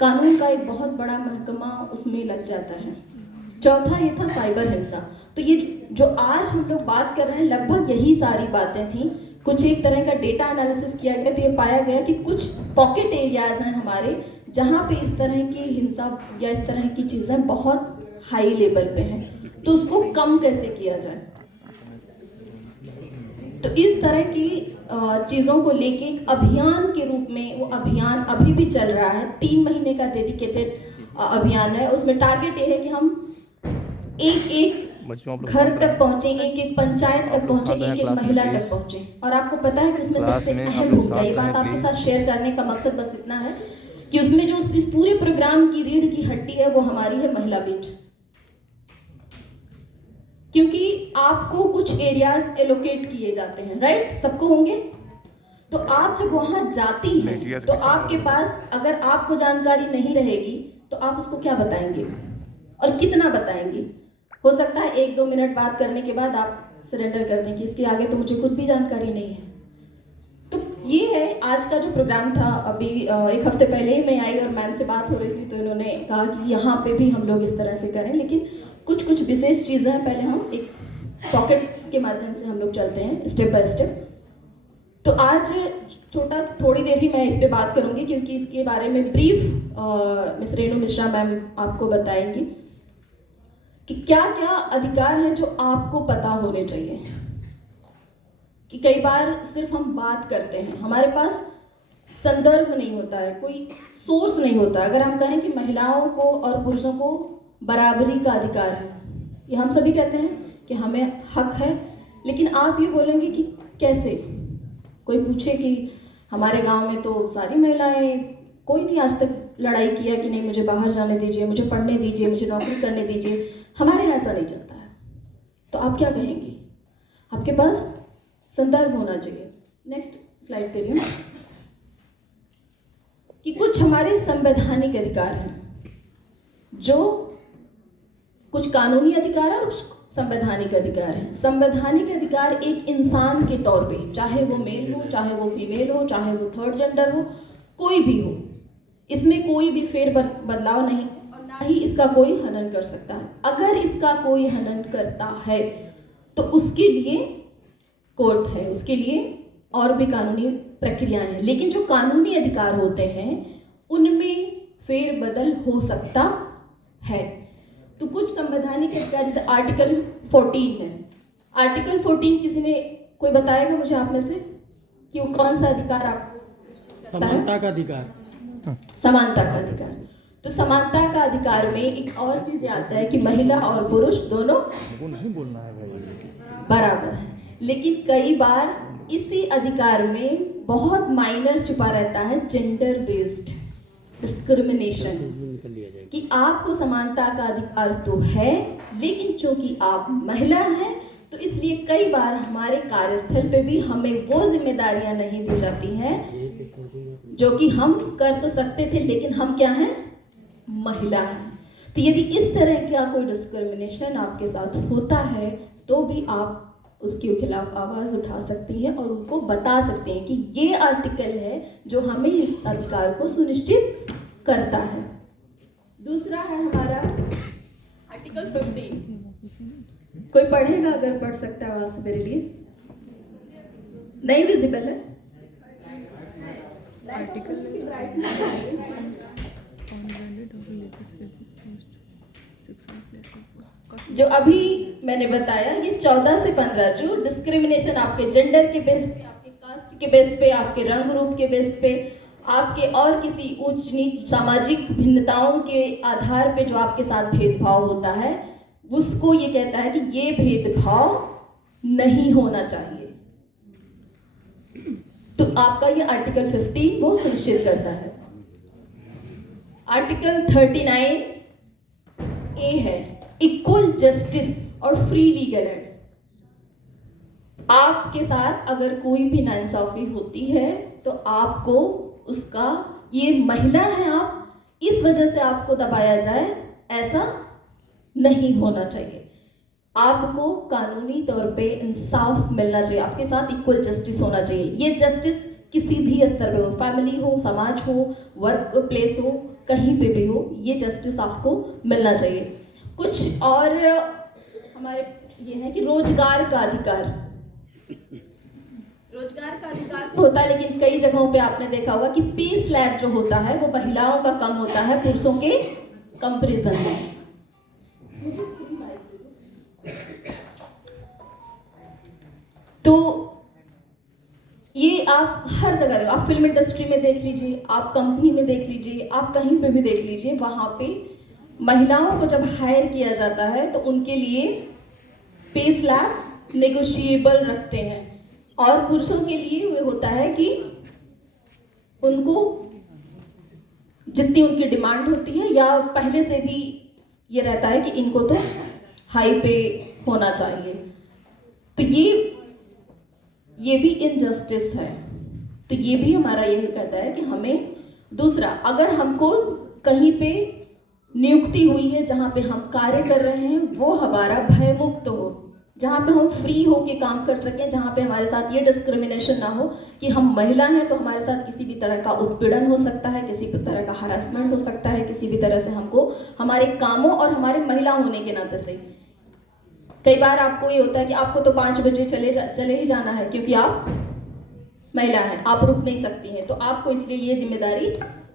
कानून का एक बहुत बड़ा महकमा उसमें लग जाता है। चौथा ये था साइबर हिंसा। तो ये जो आज हम लोग बात कर रहे हैं लगभग यही सारी बातें थी। कुछ एक तरह का डेटा एनालिसिस किया गया तो ये पाया गया कि कुछ पॉकेट एरियाज हैं हमारे जहाँ पे इस तरह की हिंसा या इस तरह की चीज़ें बहुत हाई लेवल पे हैं, तो उसको कम कैसे किया जाए। तो इस तरह की चीज़ों को लेके एक अभियान के रूप में वो अभियान अभी भी चल रहा है। 3 महीने का डेडिकेटेड अभियान है। उसमें टारगेट ये है कि हम एक एक बच्चों आप लोग घर शांत तक रहें। पहुंचे, एक एक पंचायत आप तक लोग पहुंचे, शांत रहें एक एक क्लास में, महिला तक प्लीज। पहुंचे। और आपको पता है कि उसमें क्लास सबसे में आप अहम लोग भूमिका, ये शांत बात रहें, आपके प्लीज। साथ शेयर करने का मकसद बस इतना है कि उसमें जो इस पूरे प्रोग्राम की रीढ़ की हड्डी है वो हमारी है महिला बीट। क्योंकि आपको कुछ एरियाज एलोकेट किए जाते हैं, राइट, सबको होंगे। तो आप जब वहां जाती हैं बेटियां तो किसी आपके और- पास अगर आपको जानकारी नहीं रहेगी तो आप उसको क्या बताएंगे और कितना बताएंगे। हो सकता है 1-2 मिनट बात करने के बाद आप सरेंडर कर दें कि इसके आगे तो मुझे खुद भी जानकारी नहीं है। तो ये है आज का जो प्रोग्राम था। अभी 1 हफ्ते पहले ही मैं आई और मैम से बात हो रही थी तो इन्होंने कहा कि यहाँ पे भी हम लोग इस तरह से करें, लेकिन कुछ कुछ विशेष चीज़ें हैं। पहले हम एक पॉकेट के माध्यम से हम लोग चलते हैं स्टेप बाय स्टेप। तो आज थोड़ी देर ही मैं इस पे बात करूंगी क्योंकि इसके बारे में brief miss Renu Mishra ma'am आपको बताएंगी कि क्या क्या अधिकार है जो आपको पता होने चाहिए। कि कई बार सिर्फ हम बात करते हैं, हमारे पास संदर्भ नहीं होता है, कोई सोर्स नहीं होता। अगर हम कहें कि महिलाओं को और पुरुषों को बराबरी का अधिकार है, ये हम सभी कहते हैं कि हमें हक है, लेकिन आप ये बोलेंगे कि कैसे। कोई पूछे कि हमारे गांव में तो सारी महिलाएं, कोई नहीं आज तक लड़ाई किया कि नहीं मुझे बाहर जाने दीजिए, मुझे पढ़ने दीजिए, मुझे नौकरी करने दीजिए, हमारे यहाँ ऐसा नहीं चलता है। तो आप क्या कहेंगे? आपके पास संदर्भ होना चाहिए। नेक्स्ट स्लाइड करिए। कि कुछ हमारे संवैधानिक अधिकार हैं, जो कुछ कानूनी अधिकार है और कुछ संवैधानिक अधिकार है। संवैधानिक अधिकार एक इंसान के तौर पे, चाहे वो मेल हो, चाहे वो फीमेल हो, चाहे वो थर्ड जेंडर हो, कोई भी हो, इसमें कोई भी फेर बदलाव नहीं और ना ही इसका कोई हनन कर सकता है। अगर इसका कोई हनन करता है तो उसके लिए कोर्ट है, उसके लिए और भी कानूनी प्रक्रियाएं हैं। लेकिन जो कानूनी अधिकार होते हैं उनमें फेर बदल हो सकता है। तो कुछ संवैधानिक अधिकार जैसे आर्टिकल 14 है। आर्टिकल 14 किसी ने कोई बताएगा मुझे आप में से कि वो कौन सा अधिकार आपको? समानता का अधिकार। समानता का अधिकार। तो समानता का अधिकार में एक और चीज आता है कि महिला और पुरुष दोनों वो नहीं बोलना है भाई। बराबर है। लेकिन कई बार इसी अधिकार में बहुत माइनर छुपा रहता है, जेंडर बेस्ड डिस्क्रिमिनेशन। निकल लिया जाएगा कि आपको समानता का अधिकार तो है, लेकिन चूंकि आप महिला हैं तो इसलिए कई बार हमारे कार्यस्थल पे भी हमें वो जिम्मेदारियां नहीं दी जाती हैं जो कि हम कर तो सकते थे, लेकिन हम क्या हैं? महिला हैं। तो यदि इस तरह का कोई डिस्क्रिमिनेशन आपके साथ होता है तो भी आप उसके खिलाफ आवाज उठा सकती हैं और उनको बता सकते हैं कि ये आर्टिकल है जो हमें इस अधिकार को सुनिश्चित करता है। दूसरा है हमारा आर्टिकल 15। कोई पढ़ेगा? अगर पढ़ सकता है आवाज से मेरे लिए। नहीं विजिबल है जो अभी मैंने बताया। ये 14 से 15 जो डिस्क्रिमिनेशन आपके जेंडर के बेस पे, आपके कास्ट के बेस पे, आपके रंग रूप के बेस पे, आपके और किसी उच्च नीच सामाजिक भिन्नताओं के आधार पे जो आपके साथ भेदभाव होता है, उसको ये कहता है कि ये भेदभाव नहीं होना चाहिए। तो आपका ये आर्टिकल 15 वो सुनिश्चित करता है। आर्टिकल 39 ए है इक्वल जस्टिस और फ्री लीगल एड्स। आपके साथ अगर कोई भी नाइंसाफी होती है तो आपको उसका, ये महिला है आप, इस वजह से आपको दबाया जाए, ऐसा नहीं होना चाहिए। आपको कानूनी तौर पे इंसाफ मिलना चाहिए, आपके साथ इक्वल जस्टिस होना चाहिए। ये जस्टिस किसी भी स्तर पे हो, फैमिली हो, समाज हो, वर्क प्लेस हो, कहीं पे भी हो, ये जस्टिस आपको मिलना चाहिए। कुछ और हमारे ये है कि रोजगार का अधिकार। रोजगार का अधिकार होता है, लेकिन कई जगहों पे आपने देखा होगा कि पे स्लैब जो होता है वो महिलाओं का कम होता है पुरुषों के कंपैरिजन में। तो ये आप हर जगह, आप फिल्म इंडस्ट्री में देख लीजिए, आप कंपनी में देख लीजिए, आप कहीं पे भी देख लीजिए, वहां पे महिलाओं को जब हायर किया जाता है तो उनके लिए पे स्लैब नेगोशिएबल रखते हैं, और पुरुषों के लिए वो होता है कि उनको जितनी उनकी डिमांड होती है या पहले से भी ये रहता है कि इनको तो हाई पे होना चाहिए। तो ये भी इनजस्टिस है। तो ये भी हमारा यही कहता है कि हमें दूसरा, अगर हमको कहीं पे नियुक्ति हुई है जहाँ पे हम कार्य कर रहे हैं वो हमारा भयमुक्त हो, जहाँ पे हम फ्री हो के काम कर सकें, जहाँ पे हमारे साथ ये डिस्क्रिमिनेशन ना हो कि हम महिला हैं तो हमारे साथ किसी भी तरह का उत्पीड़न हो सकता है, किसी भी तरह का हरासमेंट हो सकता है, किसी भी तरह से हमको हमारे कामों और हमारे महिला होने के नाते से कई बार आपको ये होता है कि आपको तो 5 बजे चले ही जाना है क्योंकि आप महिला हैं, आप रुक नहीं सकती हैं, तो आपको इसलिए ये जिम्मेदारी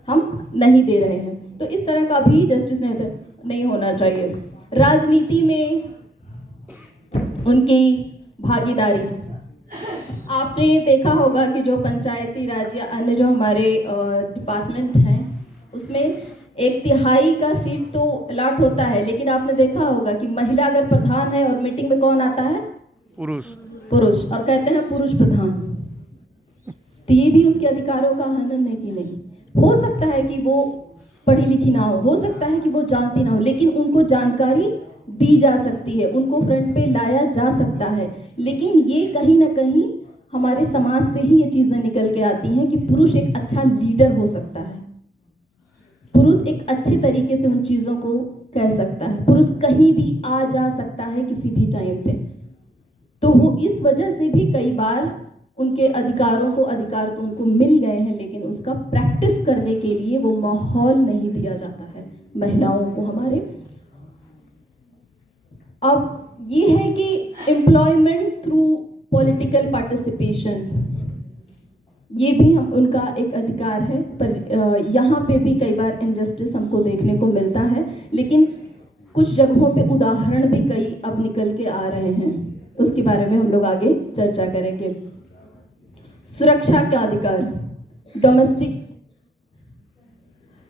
हम नहीं दे रहे हैं। तो इस तरह का भी जस्टिस नहीं होना चाहिए। राजनीति में उनकी भागीदारी, आपने देखा होगा कि जो पंचायती राज या अन्य जो हमारे डिपार्टमेंट हैं उसमें 1/3 का सीट तो अलॉट होता है, लेकिन आपने देखा होगा कि महिला अगर प्रधान है और मीटिंग में कौन आता है? पुरुष, और कहते हैं पुरुष प्रधान। तो ये भी उसके अधिकारों का हनन है कि नहीं? हो सकता है कि वो पढ़ी लिखी ना हो सकता है कि वो जानती ना हो, लेकिन उनको जानकारी दी जा सकती है, उनको फ्रंट पे लाया जा सकता है। लेकिन ये कहीं ना कहीं हमारे समाज से ही ये चीज़ें निकल के आती हैं कि पुरुष एक अच्छा लीडर हो सकता है, पुरुष एक अच्छे तरीके से उन चीज़ों को कह सकता है, पुरुष कहीं भी आ जा सकता है किसी भी टाइम पे। तो वो इस वजह से भी कई बार उनके अधिकार तो उनको मिल गए हैं, लेकिन उसका प्रैक्टिस करने के लिए वो माहौल नहीं दिया जाता है महिलाओं को हमारे। अब ये है कि एम्प्लॉयमेंट थ्रू पॉलिटिकल पार्टिसिपेशन, ये भी हम उनका एक अधिकार है, पर यहाँ पे भी कई बार इनजस्टिस हमको देखने को मिलता है। लेकिन कुछ जगहों पे उदाहरण भी कई अब निकल के आ रहे हैं, उसके बारे में हम लोग आगे चर्चा करेंगे। सुरक्षा का अधिकार,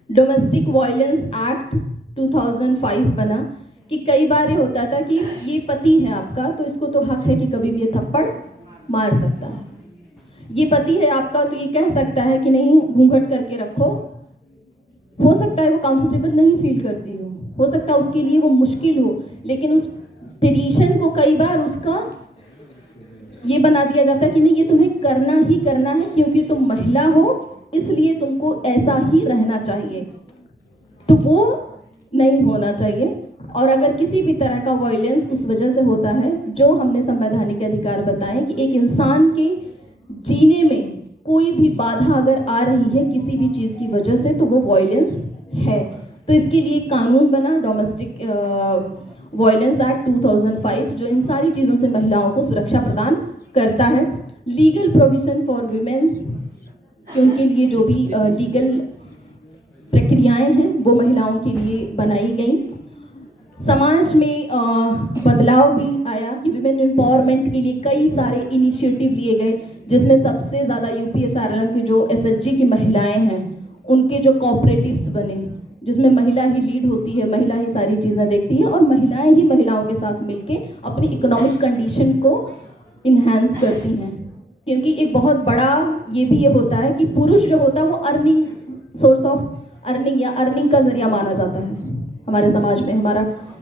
डोमेस्टिक वायलेंस एक्ट 2005 बना कि कई बार ये होता था कि ये पति है आपका तो इसको तो हक है कि कभी भी ये थप्पड़ मार सकता है, ये पति है आपका तो ये कह सकता है कि नहीं घूंघट करके रखो। हो सकता है वो कंफर्टेबल नहीं फील करती हो सकता है उसके लिए वो मुश्किल हो, लेकिन उस ट्रेडिशन को कई बार उसका ये बना दिया जाता है कि नहीं ये तुम्हें करना ही करना है क्योंकि तुम महिला हो इसलिए तुमको ऐसा ही रहना चाहिए। तो वो नहीं होना चाहिए। और अगर किसी भी तरह का वायलेंस उस वजह से होता है, जो हमने संवैधानिक अधिकार बताए कि एक इंसान के जीने में कोई भी बाधा अगर आ रही है किसी भी चीज़ की वजह से तो वो वायलेंस है। तो इसके लिए कानून बना डोमेस्टिक वायलेंस एक्ट 2005 जो इन सारी चीज़ों से महिलाओं को सुरक्षा प्रदान करता है। लीगल प्रोविजन फॉर विमेंस, उनके लिए जो भी लीगल प्रक्रियाएं हैं वो महिलाओं के लिए बनाई गई। समाज में बदलाव भी आया कि विमेन एम्पावरमेंट के लिए कई सारे इनिशिएटिव लिए गए, जिसमें सबसे ज़्यादा यूपीएसआरएल की जो एसएचजी की महिलाएं हैं उनके जो कोऑपरेटिव्स बने, जिसमें महिला ही लीड होती है, महिला ही सारी चीज़ें देखती है और महिलाएं ही महिलाओं के साथ मिलके अपनी इकोनॉमिक कंडीशन को इन्हांस करती हैं। क्योंकि एक बहुत बड़ा ये होता है कि पुरुष जो होता है वो अर्निंग सोर्स ऑफ अर्निंग या अर्निंग का जरिया माना जाता है हमारे समाज में।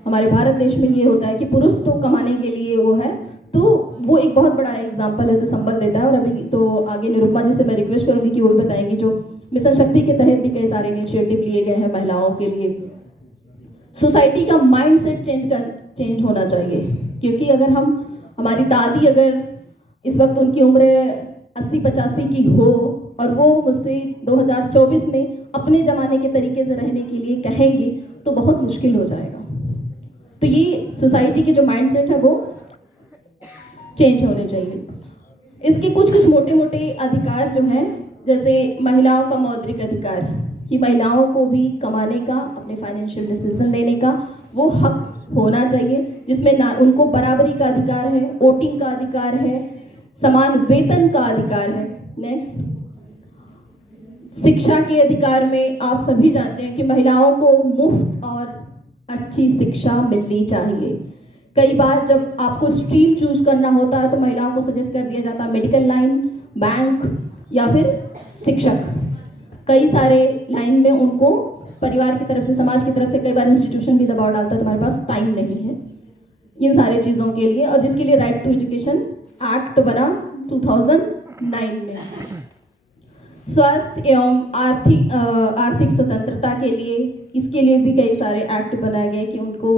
हमारे भारत देश में ये होता है कि पुरुष तो कमाने के लिए वो है, तो वो एक बहुत बड़ा एग्जाम्पल है जो संबल देता है। और अभी तो आगे निरुपमा जी से मैं रिक्वेस्ट करूँगी कि वो भी बताएंगी जो मिशन शक्ति के तहत भी कई सारे इनिशिएटिव लिए गए हैं महिलाओं के लिए। सोसाइटी का माइंडसेट चेंज होना चाहिए, क्योंकि अगर हमारी दादी अगर इस वक्त उनकी उम्र 80-85 की हो और वो मुझसे 2024 में अपने ज़माने के तरीके से रहने के लिए कहेंगे तो बहुत मुश्किल हो जाएगा। तो ये सोसाइटी के जो माइंडसेट है वो चेंज होने चाहिए। इसके कुछ मोटे मोटे अधिकार जो हैं, जैसे महिलाओं का मौद्रिक अधिकार कि महिलाओं को भी कमाने का, अपने फाइनेंशियल डिसीजन लेने का वो हक होना चाहिए, जिसमें ना उनको बराबरी का अधिकार है, वोटिंग का अधिकार है, समान वेतन का अधिकार है। नेक्स्ट, शिक्षा के अधिकार में आप सभी जानते हैं कि महिलाओं को मुफ्त और अच्छी शिक्षा मिलनी चाहिए। कई बार जब आपको स्ट्रीम चूज करना होता है तो महिलाओं को सजेस्ट कर दिया जाता है मेडिकल लाइन, बैंक या फिर शिक्षक। कई सारे लाइन में उनको परिवार की तरफ से, समाज की तरफ से, कई बार इंस्टीट्यूशन भी दबाव डालता है तुम्हारे पास टाइम नहीं है इन सारे चीज़ों के लिए, और जिसके लिए राइट टू एजुकेशन एक्ट बना 2009 में। स्वास्थ्य एवं आर्थिक स्वतंत्रता के लिए, इसके लिए भी कई सारे एक्ट बनाए गए कि उनको